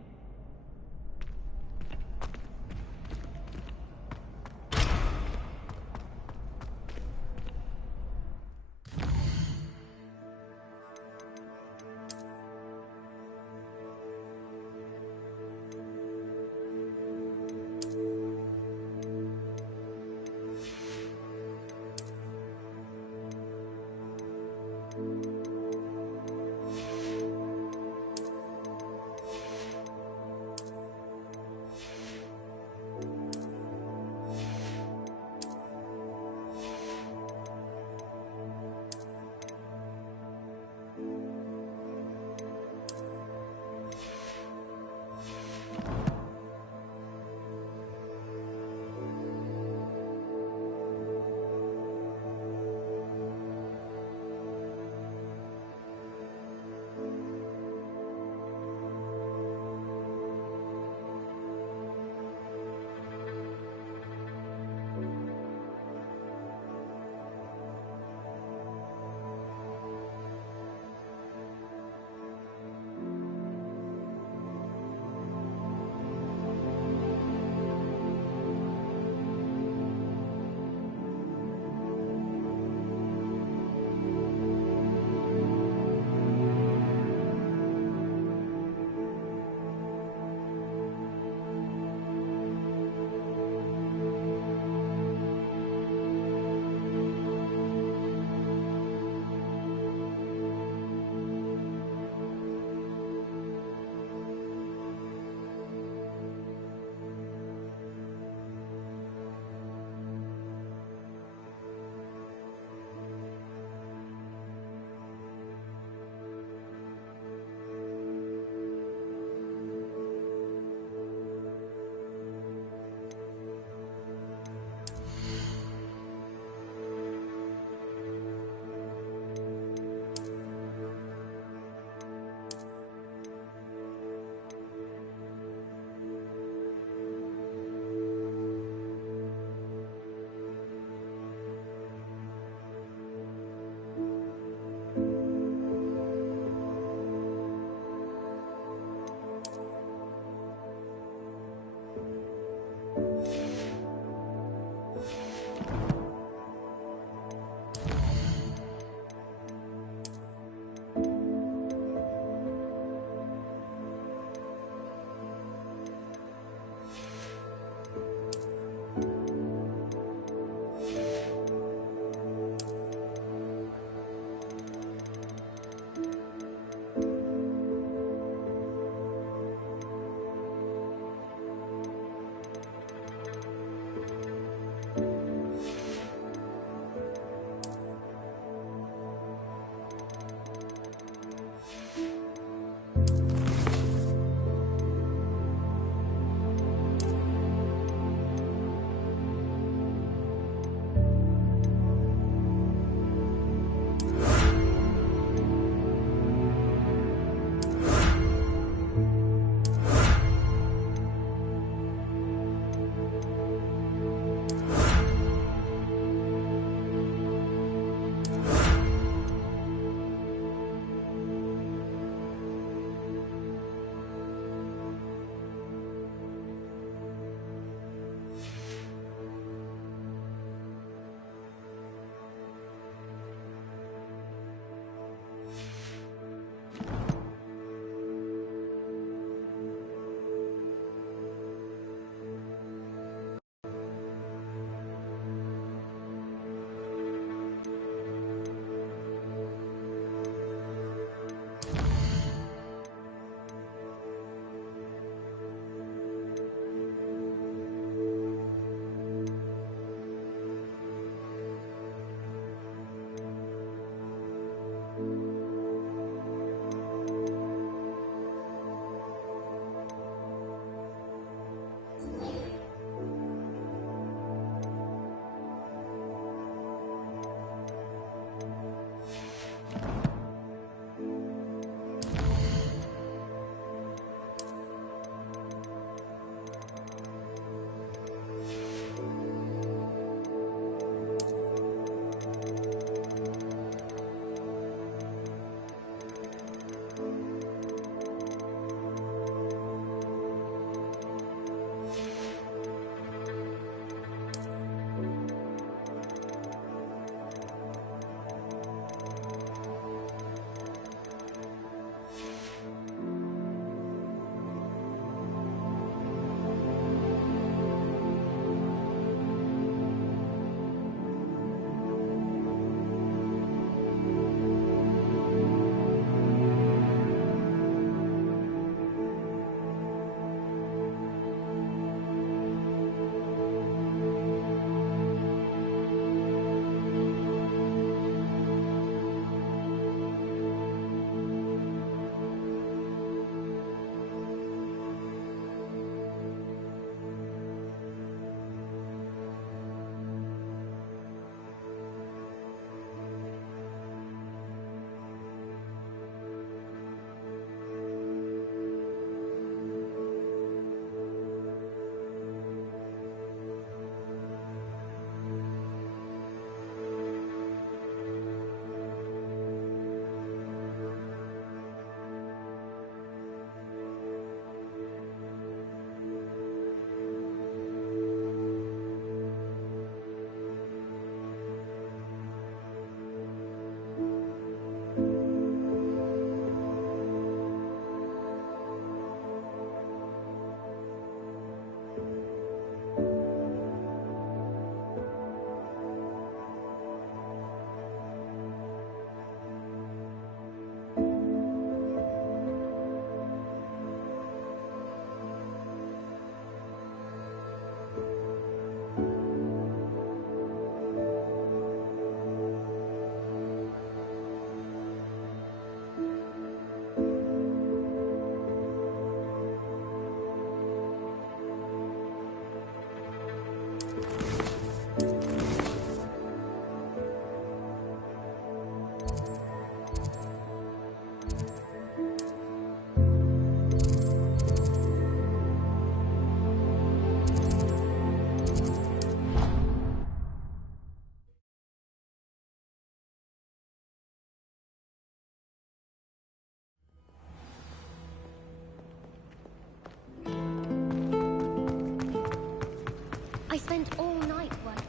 I spent all night working.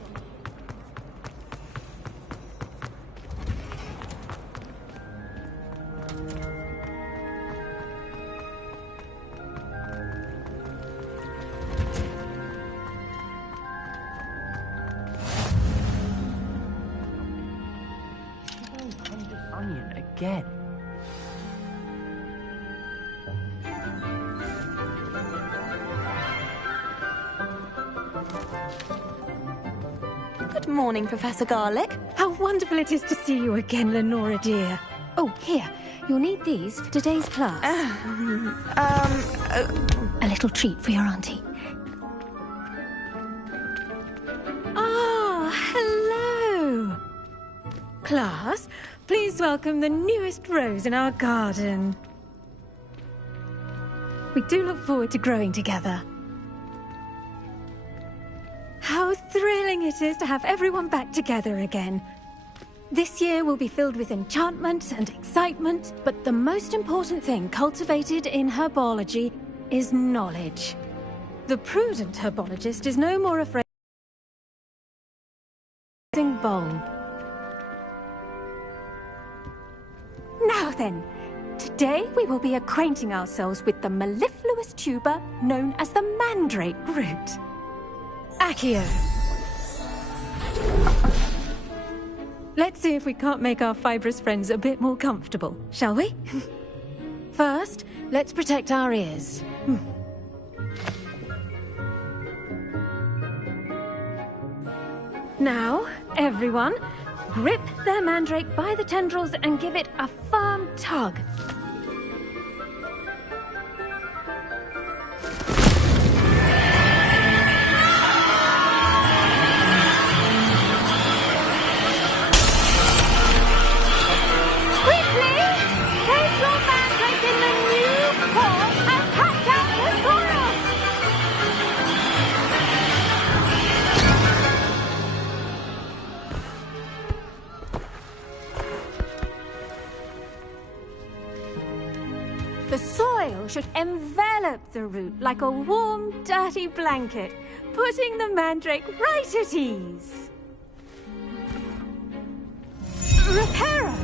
Onion again. Good morning, Professor Garlic. How wonderful it is to see you again, Lenora dear. Oh, here. You'll need these for today's class. A little treat for your auntie. Ah, hello. Class, please welcome the newest rose in our garden. We do look forward to growing together. How thrilling it is to have everyone back together again. This year will be filled with enchantment and excitement, but the most important thing cultivated in herbology is knowledge. The prudent herbologist is no more afraid of bulb. Now then, today we will be acquainting ourselves with the mellifluous tuber known as the mandrake root. Accio. Let's see if we can't make our fibrous friends a bit more comfortable, shall we? First, let's protect our ears. Now, everyone, grip their mandrake by the tendrils and give it a firm tug. The soil should envelop the root like a warm, dirty blanket, putting the mandrake right at ease. Reparo!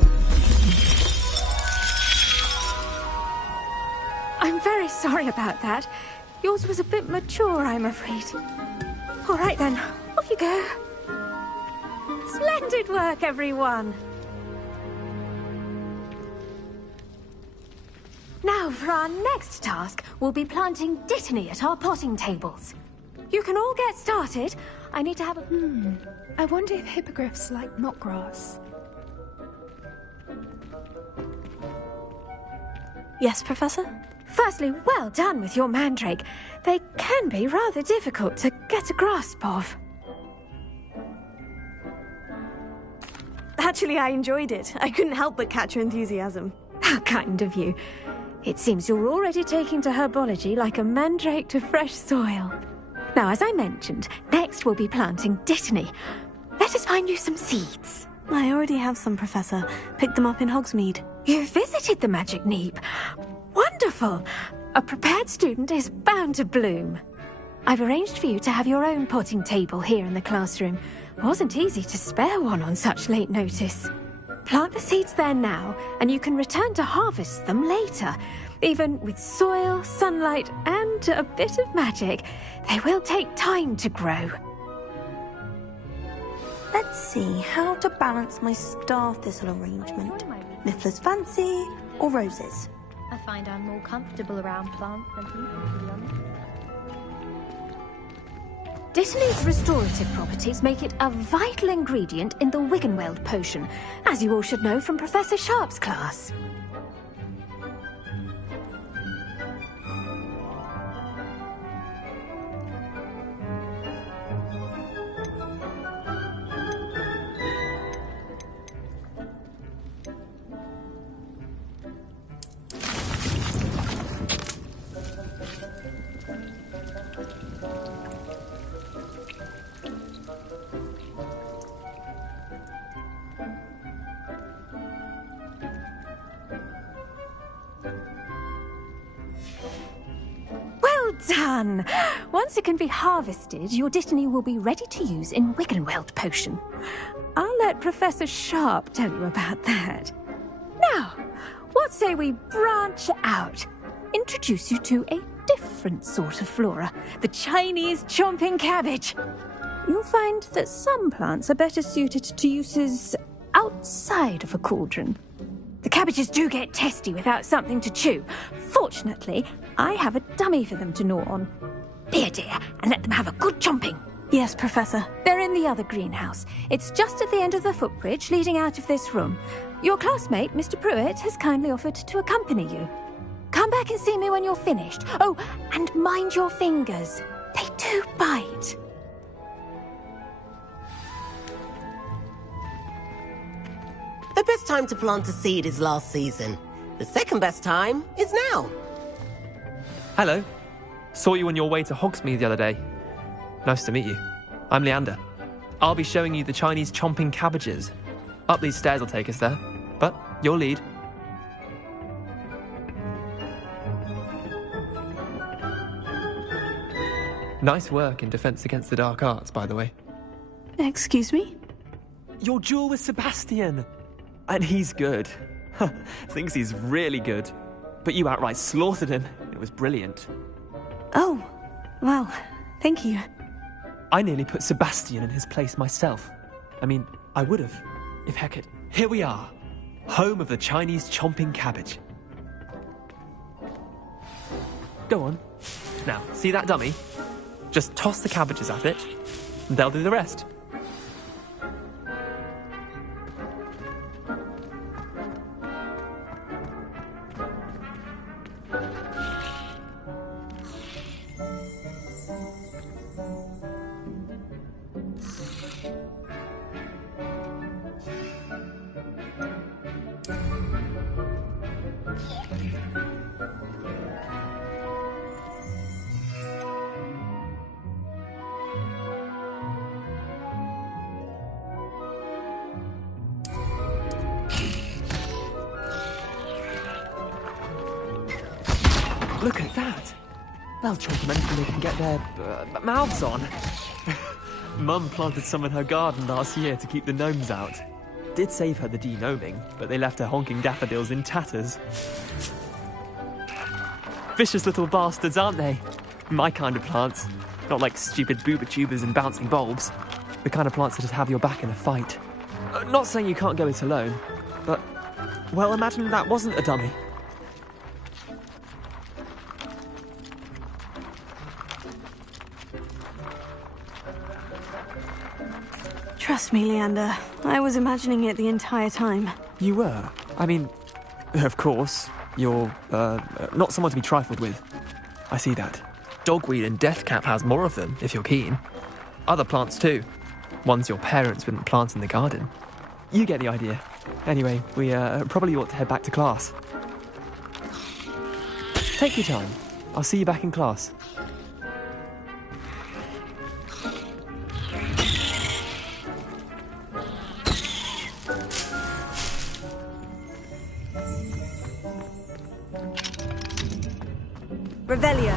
I'm very sorry about that. Yours was a bit mature, I'm afraid. All right then, off you go. Splendid work, everyone. Now, for our next task, we'll be planting dittany at our potting tables. You can all get started. I need to have a... I wonder if hippogriffs like knotgrass. Yes, Professor? Firstly, well done with your mandrake. They can be rather difficult to get a grasp of. Actually, I enjoyed it. I couldn't help but catch your enthusiasm. How kind of you. It seems you're already taking to herbology like a mandrake to fresh soil. Now, as I mentioned, next we'll be planting dittany. Let us find you some seeds. I already have some, Professor. Picked them up in Hogsmeade. You visited the Magic Neep. Wonderful! A prepared student is bound to bloom. I've arranged for you to have your own potting table here in the classroom. Wasn't easy to spare one on such late notice. Plant the seeds there now, and you can return to harvest them later. Even with soil, sunlight, and a bit of magic, they will take time to grow. Let's see how to balance my star thistle arrangement. Miffler's Fancy or roses? I find I'm more comfortable around plants than people, to be honest. Dittany's restorative properties make it a vital ingredient in the Wiggenweld potion, as you all should know from Professor Sharp's class. fun. Once it can be harvested, your Dittany will be ready to use in Wiggenweld potion. I'll let Professor Sharp tell you about that. Now, what say we branch out? Introduce you to a different sort of flora, the Chinese chomping cabbage. You'll find that some plants are better suited to uses outside of a cauldron. The cabbages do get testy without something to chew. Fortunately, I have a dummy for them to gnaw on. Here, dear, and let them have a good chomping. Yes, Professor. They're in the other greenhouse. It's just at the end of the footbridge leading out of this room. Your classmate, Mr. Pruitt, has kindly offered to accompany you. Come back and see me when you're finished. Oh, and mind your fingers. They do bite. The best time to plant a seed is last season. The second best time is now. Hello. Saw you on your way to Hogsmeade the other day. Nice to meet you. I'm Leander. I'll be showing you the Chinese chomping cabbages. Up these stairs will take us there, but you'll lead. Nice work in Defense Against the Dark Arts, by the way. Excuse me? Your duel with Sebastian! And he's good. Thinks he's really good. But you outright slaughtered him. It was brilliant. Oh, well, thank you. I nearly put Sebastian in his place myself. I mean, I would have, if Hecate. Here we are, home of the Chinese chomping cabbage. Go on. Now, see that dummy? Just toss the cabbages at it, and they'll do the rest. Look at that! They'll chomp on anything they can get their mouths on. Mum planted some in her garden last year to keep the gnomes out. Did save her the de-gnoming, but they left her honking daffodils in tatters. Vicious little bastards, aren't they? My kind of plants. Not like stupid booba tubers and bouncing bulbs. The kind of plants that just have your back in a fight. Not saying you can't go it alone, but... well, imagine that wasn't a dummy. Trust me, Leander. I was imagining it the entire time. You were? I mean, of course, you're, not someone to be trifled with. I see that. Dogweed and deathcap has more of them, if you're keen. Other plants too. Ones your parents wouldn't plant in the garden. You get the idea. Anyway, we, probably ought to head back to class. Take your time. I'll see you back in class. Revelio.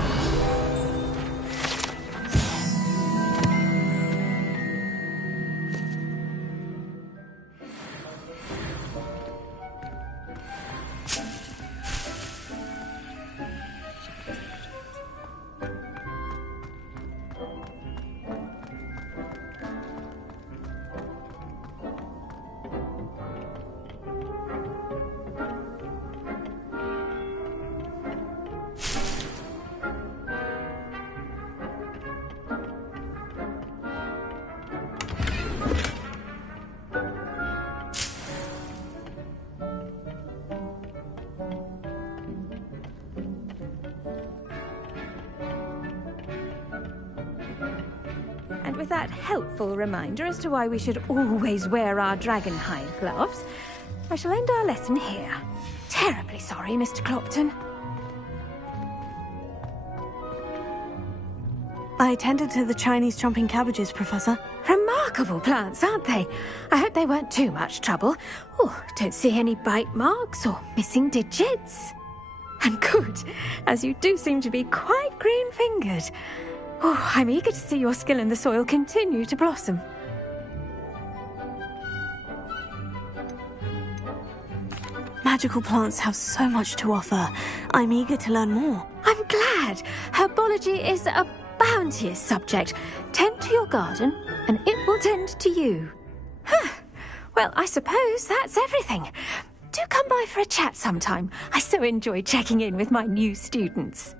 With that helpful reminder as to why we should always wear our dragonhide gloves, I shall end our lesson here. Terribly sorry, Mr. Clopton. I tended to the Chinese chomping cabbages, Professor. Remarkable plants, aren't they? I hope they weren't too much trouble. Oh, don't see any bite marks or missing digits. And good, as you do seem to be quite green-fingered. Oh, I'm eager to see your skill in the soil continue to blossom. Magical plants have so much to offer. I'm eager to learn more. I'm glad. Herbology is a bounteous subject. Tend to your garden, and it will tend to you. Well, I suppose that's everything. Do come by for a chat sometime. I so enjoy checking in with my new students.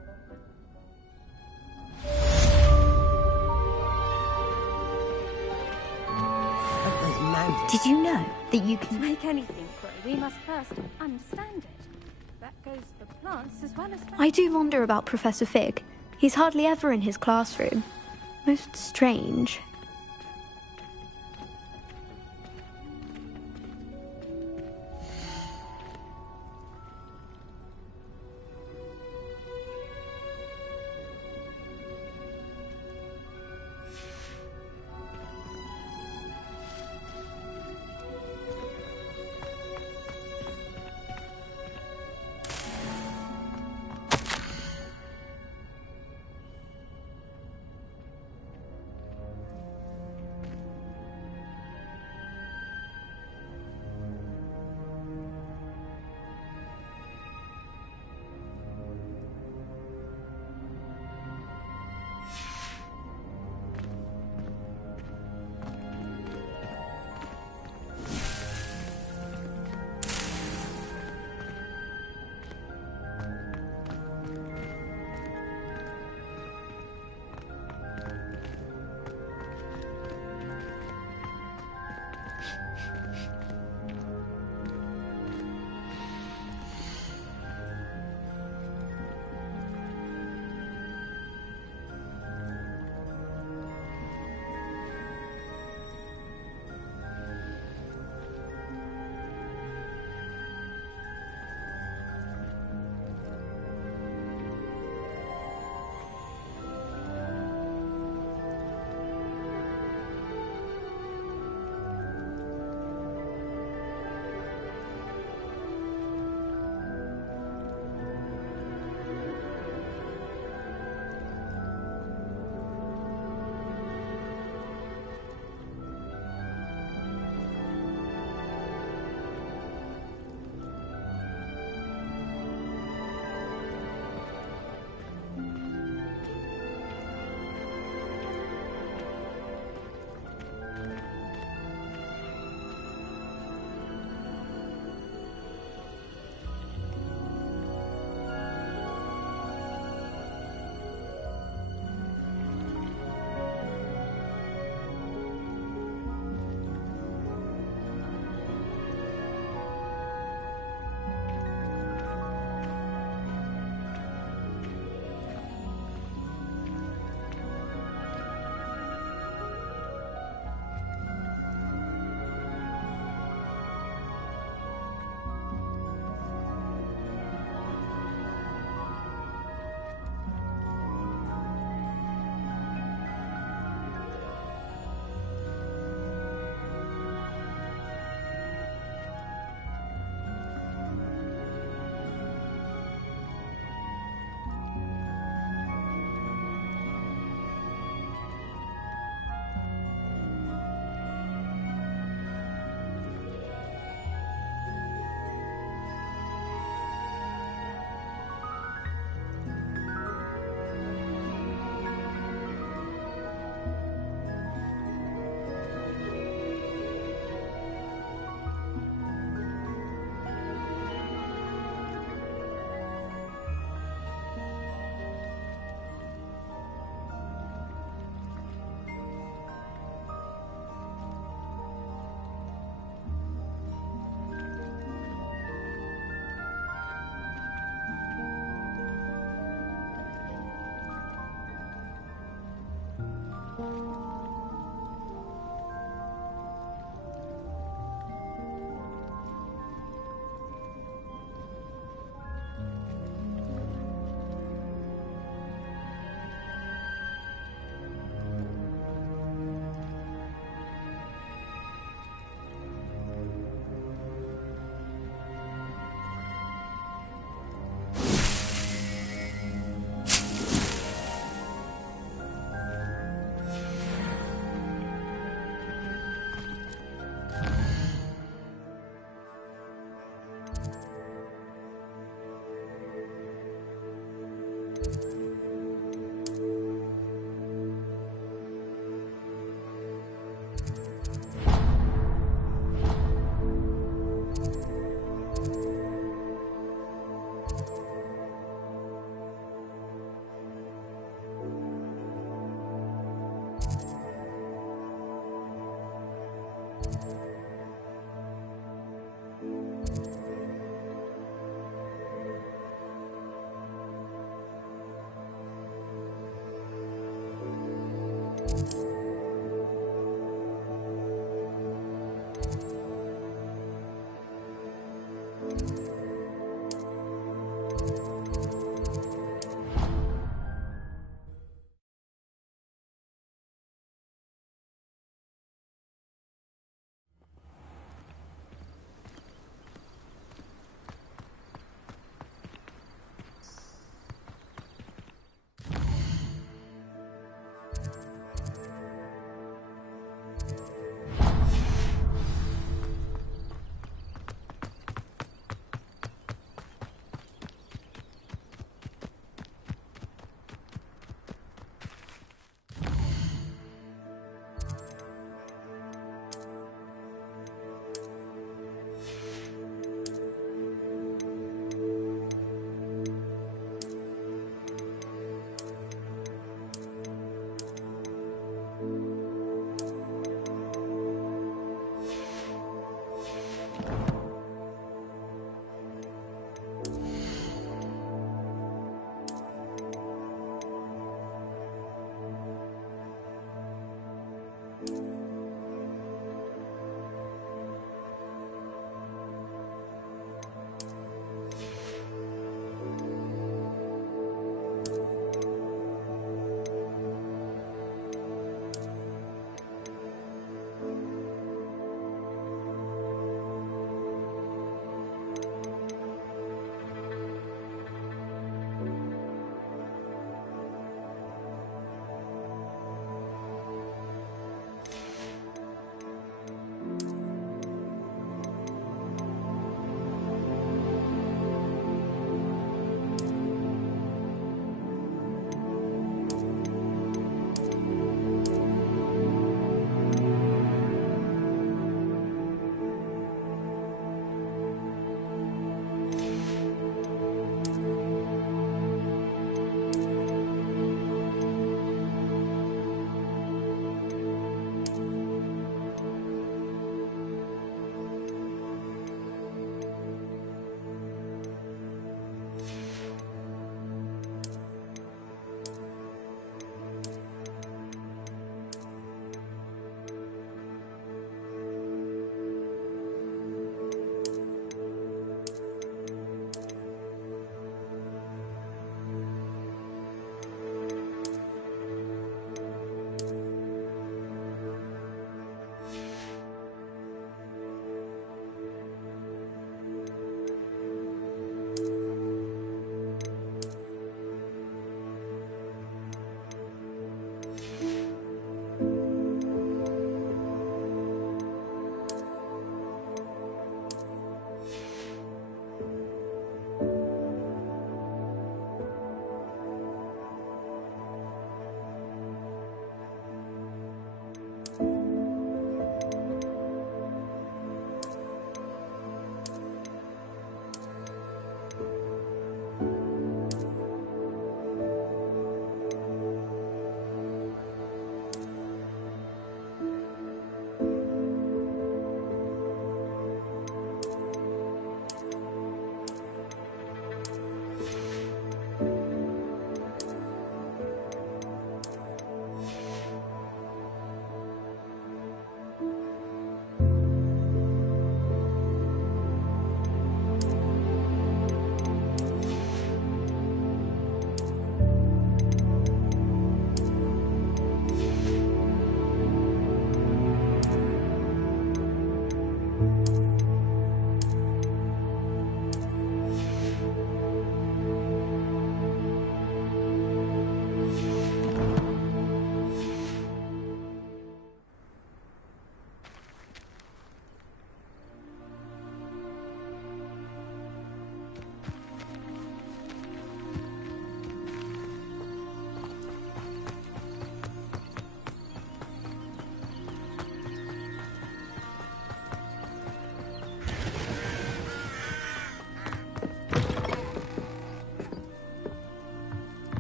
Did you know that you can make anything grow? We must first understand it. That goes for plants as well as... I do wonder about Professor Fig. He's hardly ever in his classroom. Most strange.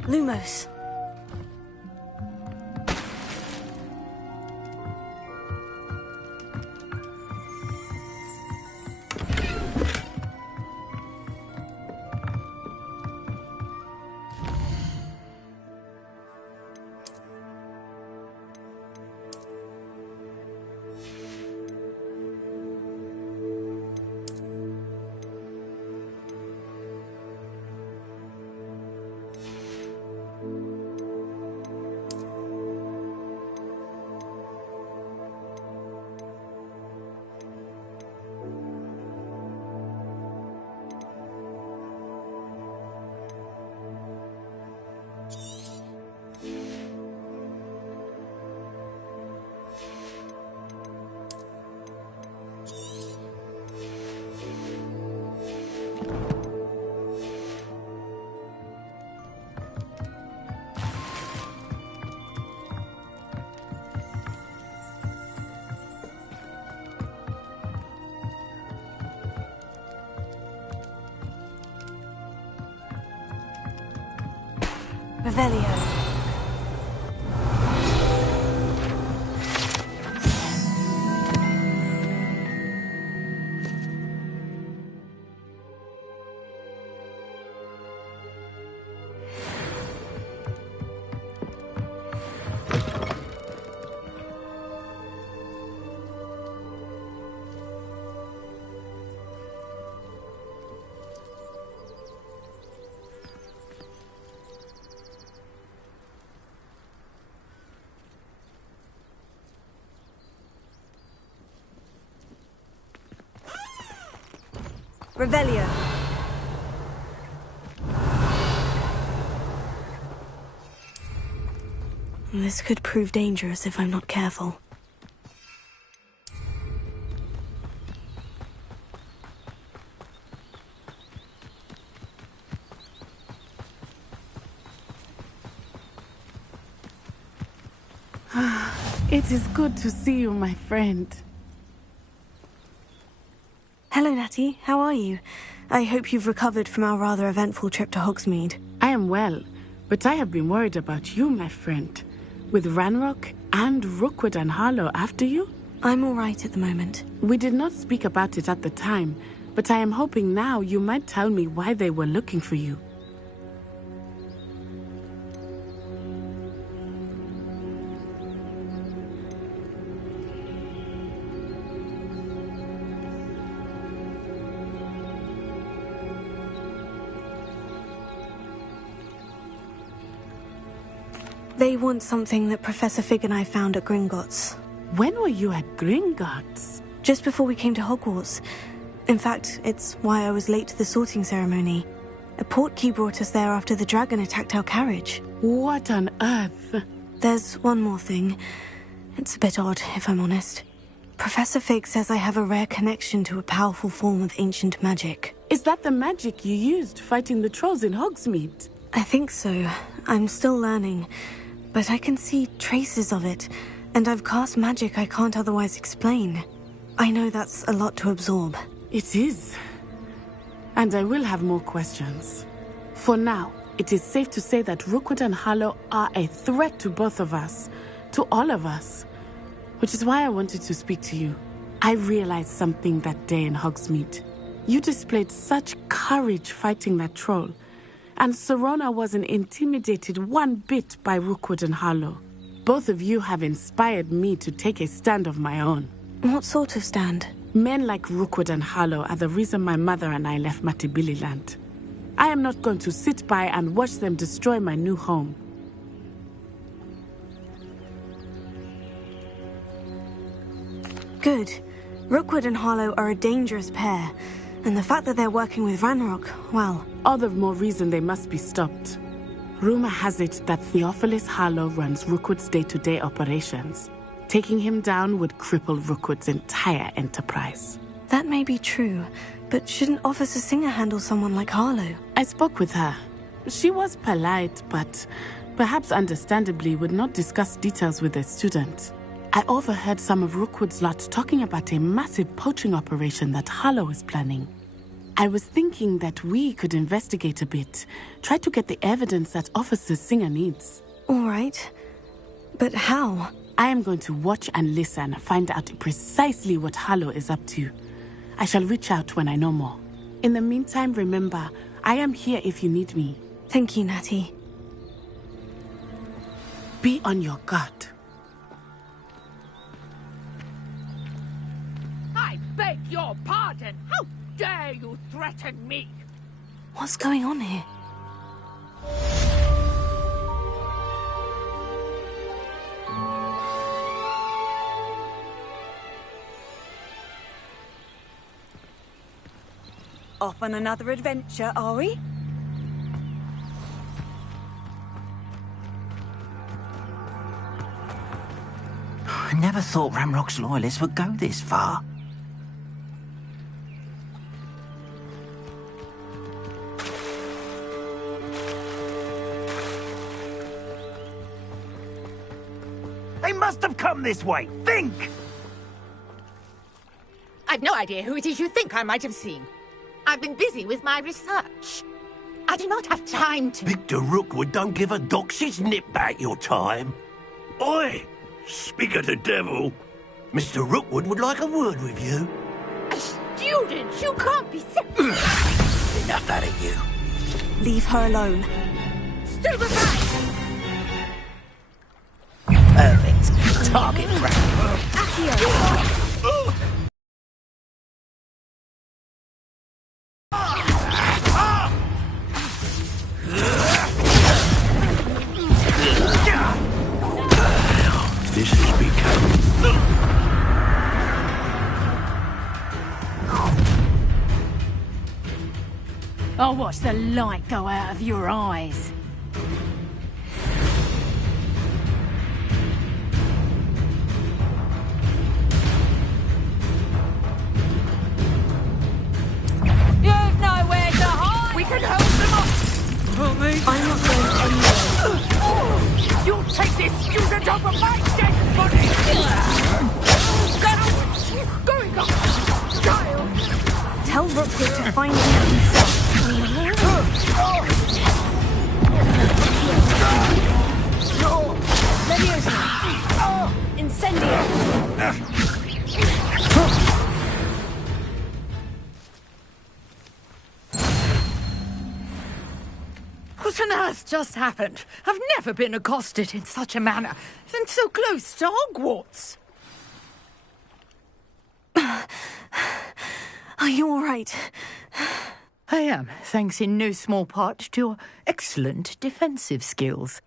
Lumos. Revelio. Revelio. This could prove dangerous if I'm not careful. It is good to see you, my friend. Hello, Natty. How are you? I hope you've recovered from our rather eventful trip to Hogsmeade. I am well, but I have been worried about you, my friend. With Ranrock and Rookwood and Harlow after you? I'm all right at the moment. We did not speak about it at the time, but I am hoping now you might tell me why they were looking for you. They want something that Professor Fig and I found at Gringotts. When were you at Gringotts? Just before we came to Hogwarts. In fact, it's why I was late to the sorting ceremony. A portkey brought us there after the dragon attacked our carriage. What on earth? There's one more thing. It's a bit odd, if I'm honest. Professor Fig says I have a rare connection to a powerful form of ancient magic. Is that the magic you used fighting the trolls in Hogsmeade? I think so. I'm still learning. But I can see traces of it, and I've cast magic I can't otherwise explain. I know that's a lot to absorb. It is. And I will have more questions. For now, it is safe to say that Rookwood and Harlow are a threat to both of us, to all of us. Which is why I wanted to speak to you. I realized something that day in Hogsmeade. You displayed such courage fighting that troll. And Serona wasn't intimidated one bit by Rookwood and Harlow. Both of you have inspired me to take a stand of my own. What sort of stand? Men like Rookwood and Harlow are the reason my mother and I left Matibililand. I am not going to sit by and watch them destroy my new home. Good. Rookwood and Harlow are a dangerous pair. And the fact that they're working with Ranrock, well... All the more reason they must be stopped. Rumor has it that Theophilus Harlow runs Rookwood's day-to-day operations. Taking him down would cripple Rookwood's entire enterprise. That may be true, but shouldn't Officer Singer handle someone like Harlow? I spoke with her. She was polite, but perhaps understandably would not discuss details with a student. I overheard some of Rookwood's lot talking about a massive poaching operation that Harlow is planning. I was thinking that we could investigate a bit, try to get the evidence that Officer Singer needs. All right. But how? I am going to watch and listen, find out precisely what Harlow is up to. I shall reach out when I know more. In the meantime, remember, I am here if you need me. Thank you, Natty. Be on your guard. I beg your pardon. How dare you threaten me? What's going on here? Off on another adventure, are we? I never thought Ranrock's loyalists would go this far. They must have come this way. Think! I've no idea who it is you think I might have seen. I've been busy with my research. I do not have time to... Victor Rookwood don't give a doxy's nip back your time. Oi! Speak of the devil. Mr. Rookwood would like a word with you. A student? You can't be so... Enough out of you. Leave her alone. Stupefy! Perfect. Target practice. Accio! This has become... I'll watch the light go out of your eyes. You've nowhere to hide! We can hold them off! I'm not going anywhere. You'll take this student over my dead body! Going up! Child! Tell Rookwood to find me himself. Leviosa! Incendio! What on earth just happened? I've never been accosted in such a manner, and so close to Hogwarts. Are you all right? I am, thanks in no small part to your excellent defensive skills.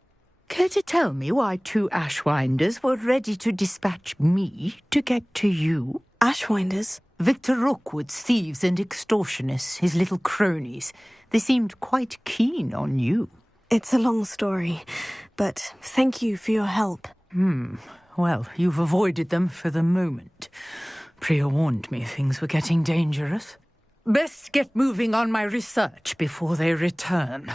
Care to tell me why 2 Ashwinders were ready to dispatch me to get to you? Ashwinders? Victor Rookwood's thieves and extortionists, his little cronies. They seemed quite keen on you. It's a long story, but thank you for your help. Well, you've avoided them for the moment. Priya warned me things were getting dangerous. Best get moving on my research before they return.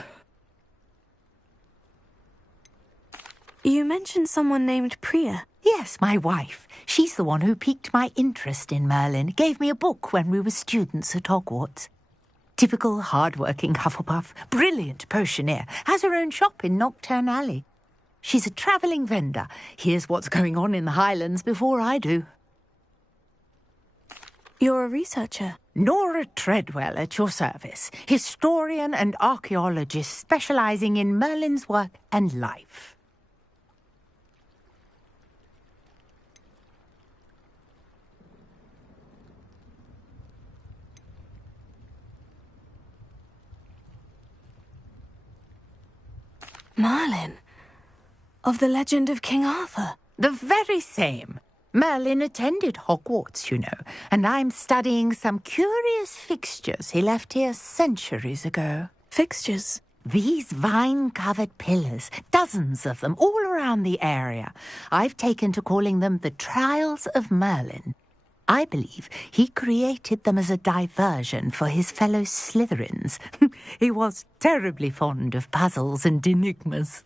You mentioned someone named Priya. Yes, my wife. She's the one who piqued my interest in Merlin. Gave me a book when we were students at Hogwarts. Typical hard-working Hufflepuff, brilliant potioneer, has her own shop in Nocturne Alley. She's a travelling vendor. Hears what's going on in the Highlands before I do. You're a researcher? Nora Treadwell at your service. Historian and archaeologist specialising in Merlin's work and life. Merlin? Of the legend of King Arthur? The very same. Merlin attended Hogwarts, you know, and I'm studying some curious fixtures he left here centuries ago. Fixtures? These vine-covered pillars, dozens of them, all around the area. I've taken to calling them the Trials of Merlin. I believe he created them as a diversion for his fellow Slytherins. He was terribly fond of puzzles and enigmas.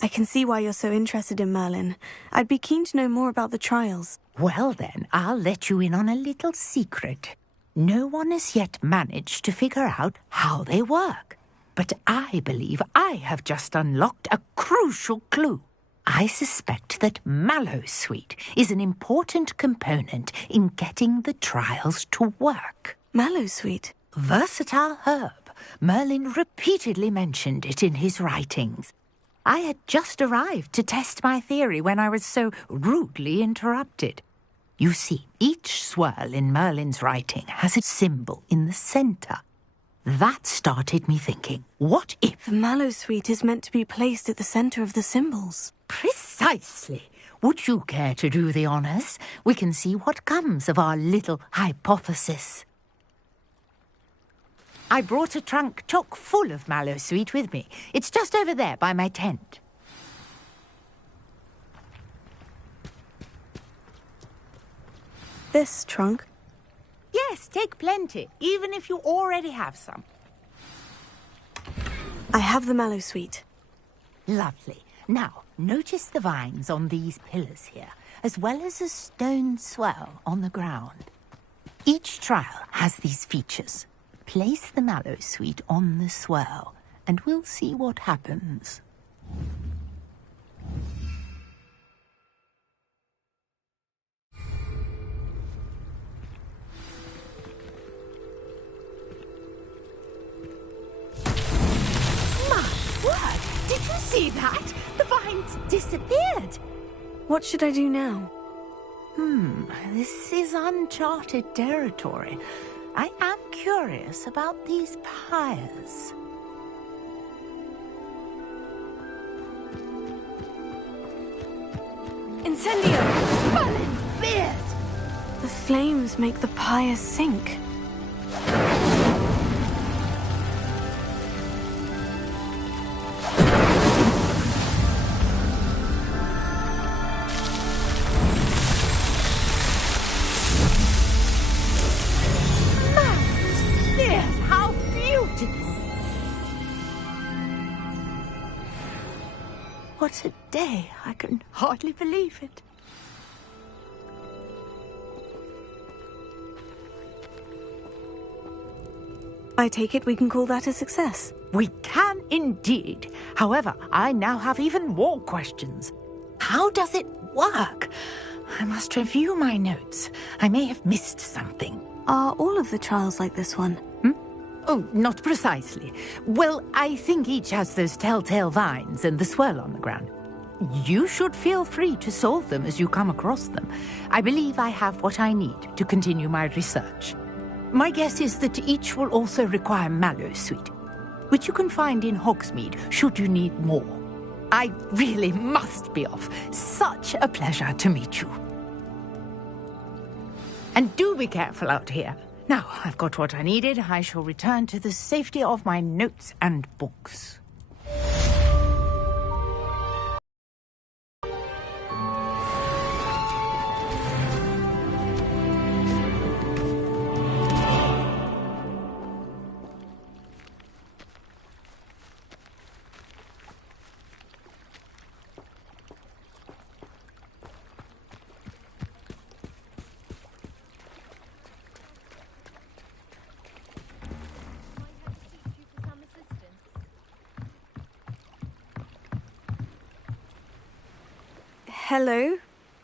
I can see why you're so interested in Merlin. I'd be keen to know more about the trials. Well then, I'll let you in on a little secret. No one has yet managed to figure out how they work. But I believe I have just unlocked a crucial clue. I suspect that Mallowsweet is an important component in getting the trials to work. Mallowsweet? Versatile herb. Merlin repeatedly mentioned it in his writings. I had just arrived to test my theory when I was so rudely interrupted. You see, each swirl in Merlin's writing has a symbol in the centre. That started me thinking, what if... The Mallowsweet is meant to be placed at the centre of the symbols. Precisely. Would you care to do the honours? We can see what comes of our little hypothesis. I brought a trunk chock full of Mallowsweet with me. It's just over there by my tent. This trunk? Yes, take plenty, even if you already have some. I have the Mallowsweet. Lovely. Now, notice the vines on these pillars here, as well as a stone swell on the ground. Each trial has these features. Place the mallow sweet on the swirl, and we'll see what happens. My word! Did you see that? The vines disappeared. What should I do now? This is uncharted territory. I am curious about these pyres. Incendio! Merlin's beard! The flames make the pyre sink. How beautiful! What a day! I can hardly believe it. I take it we can call that a success. We can indeed. However, I now have even more questions. How does it work? I must review my notes. I may have missed something. Are all of the trials like this one? Oh, not precisely. Well, I think each has those telltale vines and the swirl on the ground. You should feel free to solve them as you come across them. I believe I have what I need to continue my research. My guess is that each will also require mallow sweet, which you can find in Hogsmeade should you need more. I really must be off. Such a pleasure to meet you. And do be careful out here. Now, I've got what I needed. I shall return to the safety of my notes and books. Hello?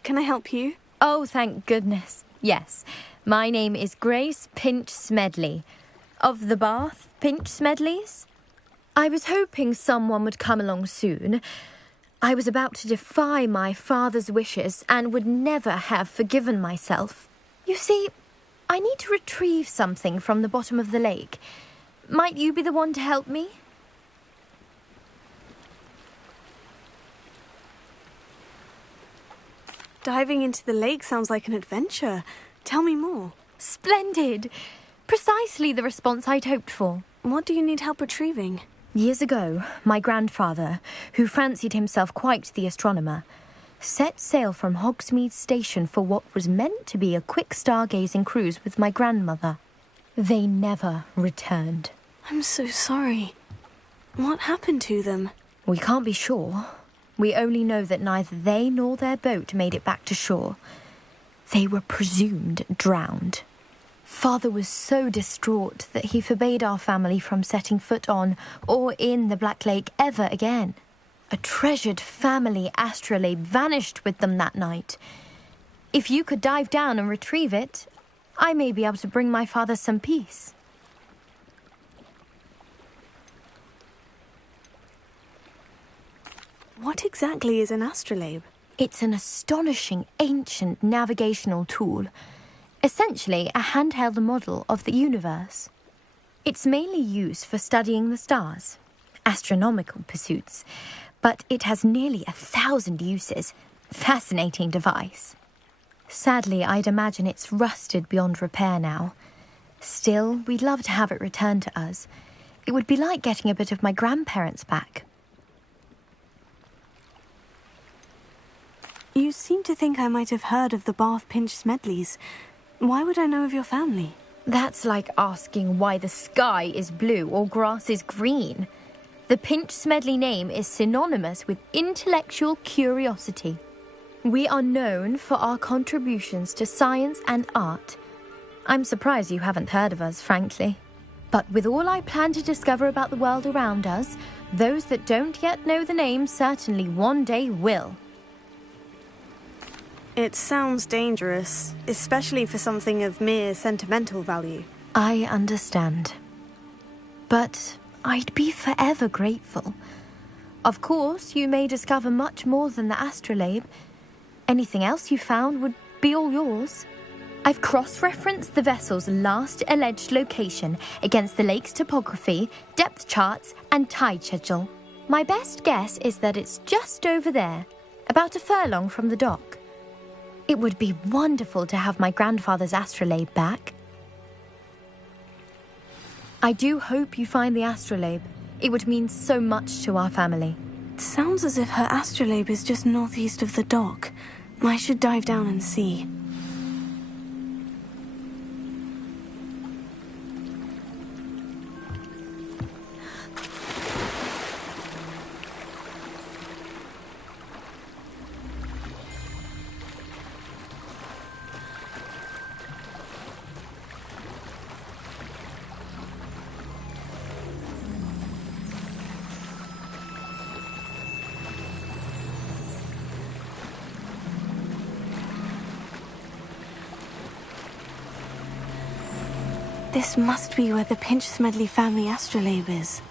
Can I help you? Oh, thank goodness. Yes. My name is Grace Pinch Smedley. Of the Bath Pinch Smedleys? I was hoping someone would come along soon. I was about to defy my father's wishes and would never have forgiven myself. You see, I need to retrieve something from the bottom of the lake. Might you be the one to help me? Diving into the lake sounds like an adventure. Tell me more. Splendid! Precisely the response I'd hoped for. What do you need help retrieving? Years ago, my grandfather, who fancied himself quite the astronomer, set sail from Hogsmeade Station for what was meant to be a quick stargazing cruise with my grandmother. They never returned. I'm so sorry. What happened to them? We can't be sure. We only know that neither they nor their boat made it back to shore. They were presumed drowned. Father was so distraught that he forbade our family from setting foot on or in the Black Lake ever again. A treasured family astrolabe vanished with them that night. If you could dive down and retrieve it, I may be able to bring my father some peace. What exactly is an astrolabe? It's an astonishing ancient navigational tool. Essentially, a handheld model of the universe. It's mainly used for studying the stars, astronomical pursuits, but it has nearly 1,000 uses. Fascinating device. Sadly, I'd imagine it's rusted beyond repair now. Still, we'd love to have it returned to us. It would be like getting a bit of my grandparents back. You seem to think I might have heard of the Bath Pinch Smedleys. Why would I know of your family? That's like asking why the sky is blue or grass is green. The Pinch Smedley name is synonymous with intellectual curiosity. We are known for our contributions to science and art. I'm surprised you haven't heard of us, frankly. But with all I plan to discover about the world around us, those that don't yet know the name certainly one day will. It sounds dangerous, especially for something of mere sentimental value. I understand. But I'd be forever grateful. Of course, you may discover much more than the astrolabe. Anything else you found would be all yours. I've cross-referenced the vessel's last alleged location against the lake's topography, depth charts, and tide schedule. My best guess is that it's just over there, about a furlong from the dock. It would be wonderful to have my grandfather's astrolabe back. I do hope you find the astrolabe. It would mean so much to our family. It sounds as if her astrolabe is just northeast of the dock. I should dive down and see. This must be where the Pinch-Smedley family astrolabe is.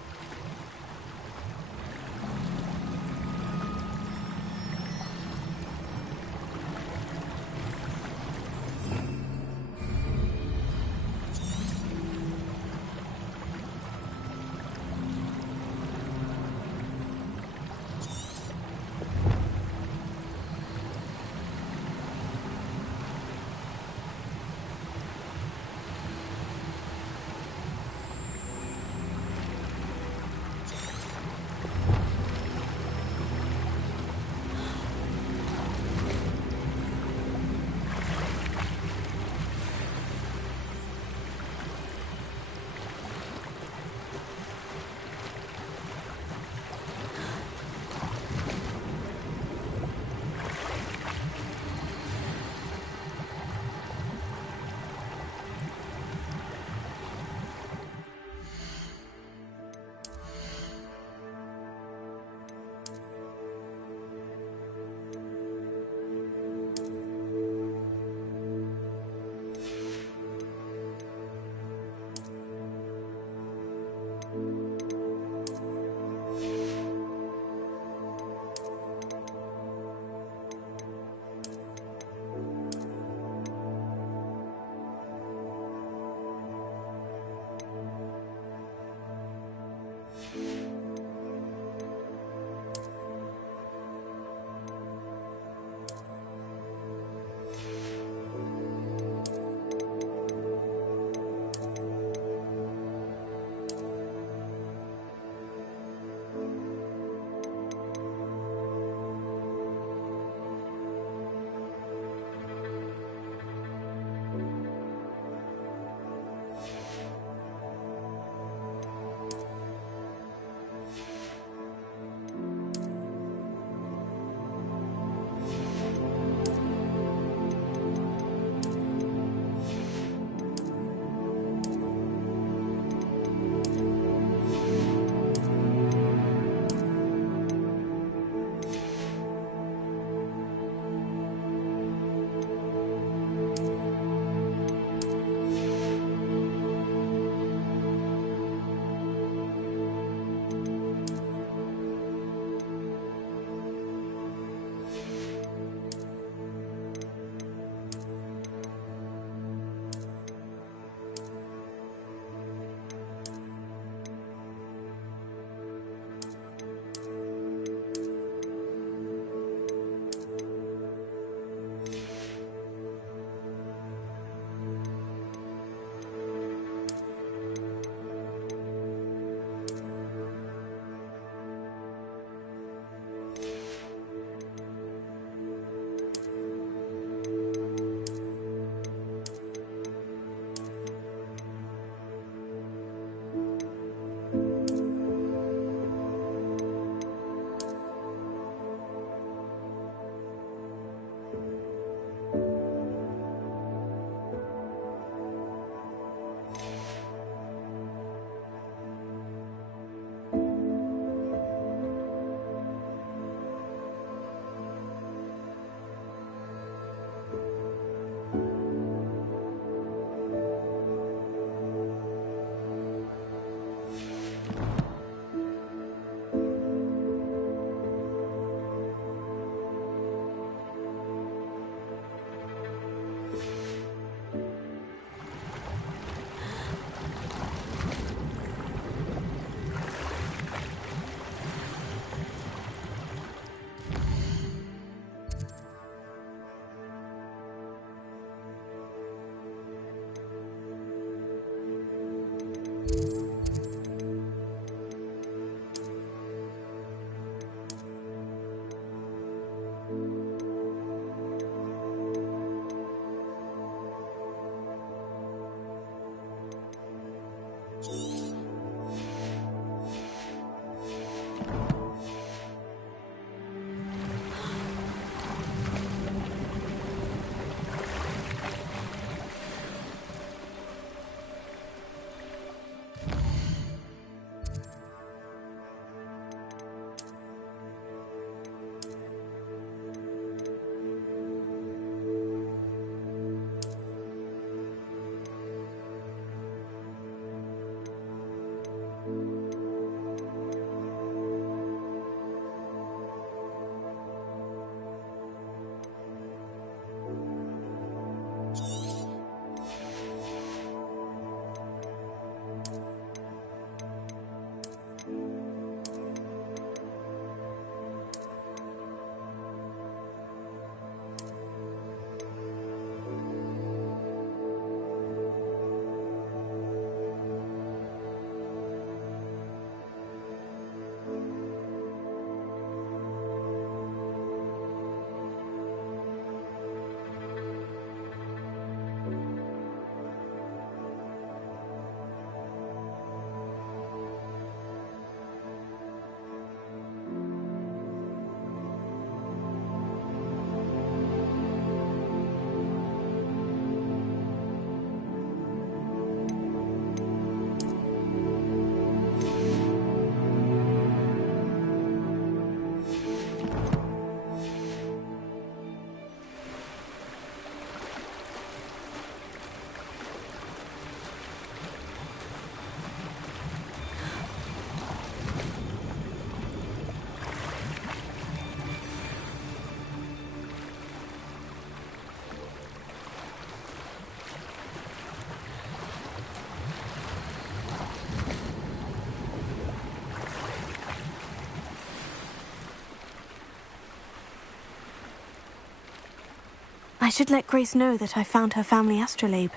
I should let Grace know that I found her family astrolabe.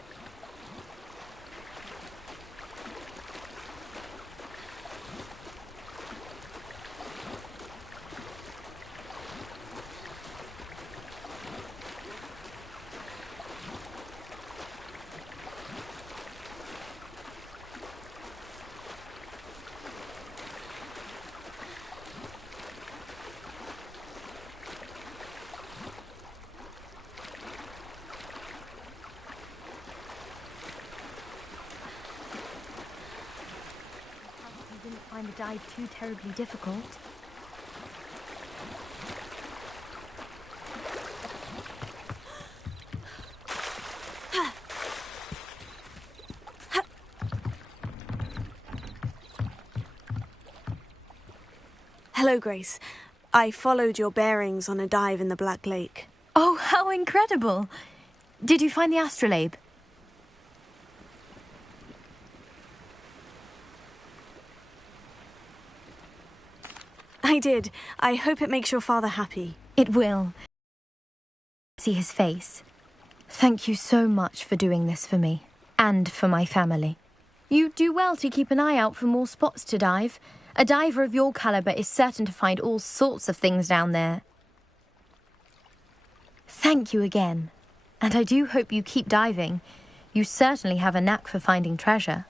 Find the dive too terribly difficult. Hello, Grace. I followed your bearings on a dive in the Black Lake. Oh, how incredible! Did you find the astrolabe? I did. I hope it makes your father happy. It will. See his face. Thank you so much for doing this for me, and for my family. You do well to keep an eye out for more spots to dive. A diver of your caliber is certain to find all sorts of things down there. Thank you again. And I do hope you keep diving. You certainly have a knack for finding treasure.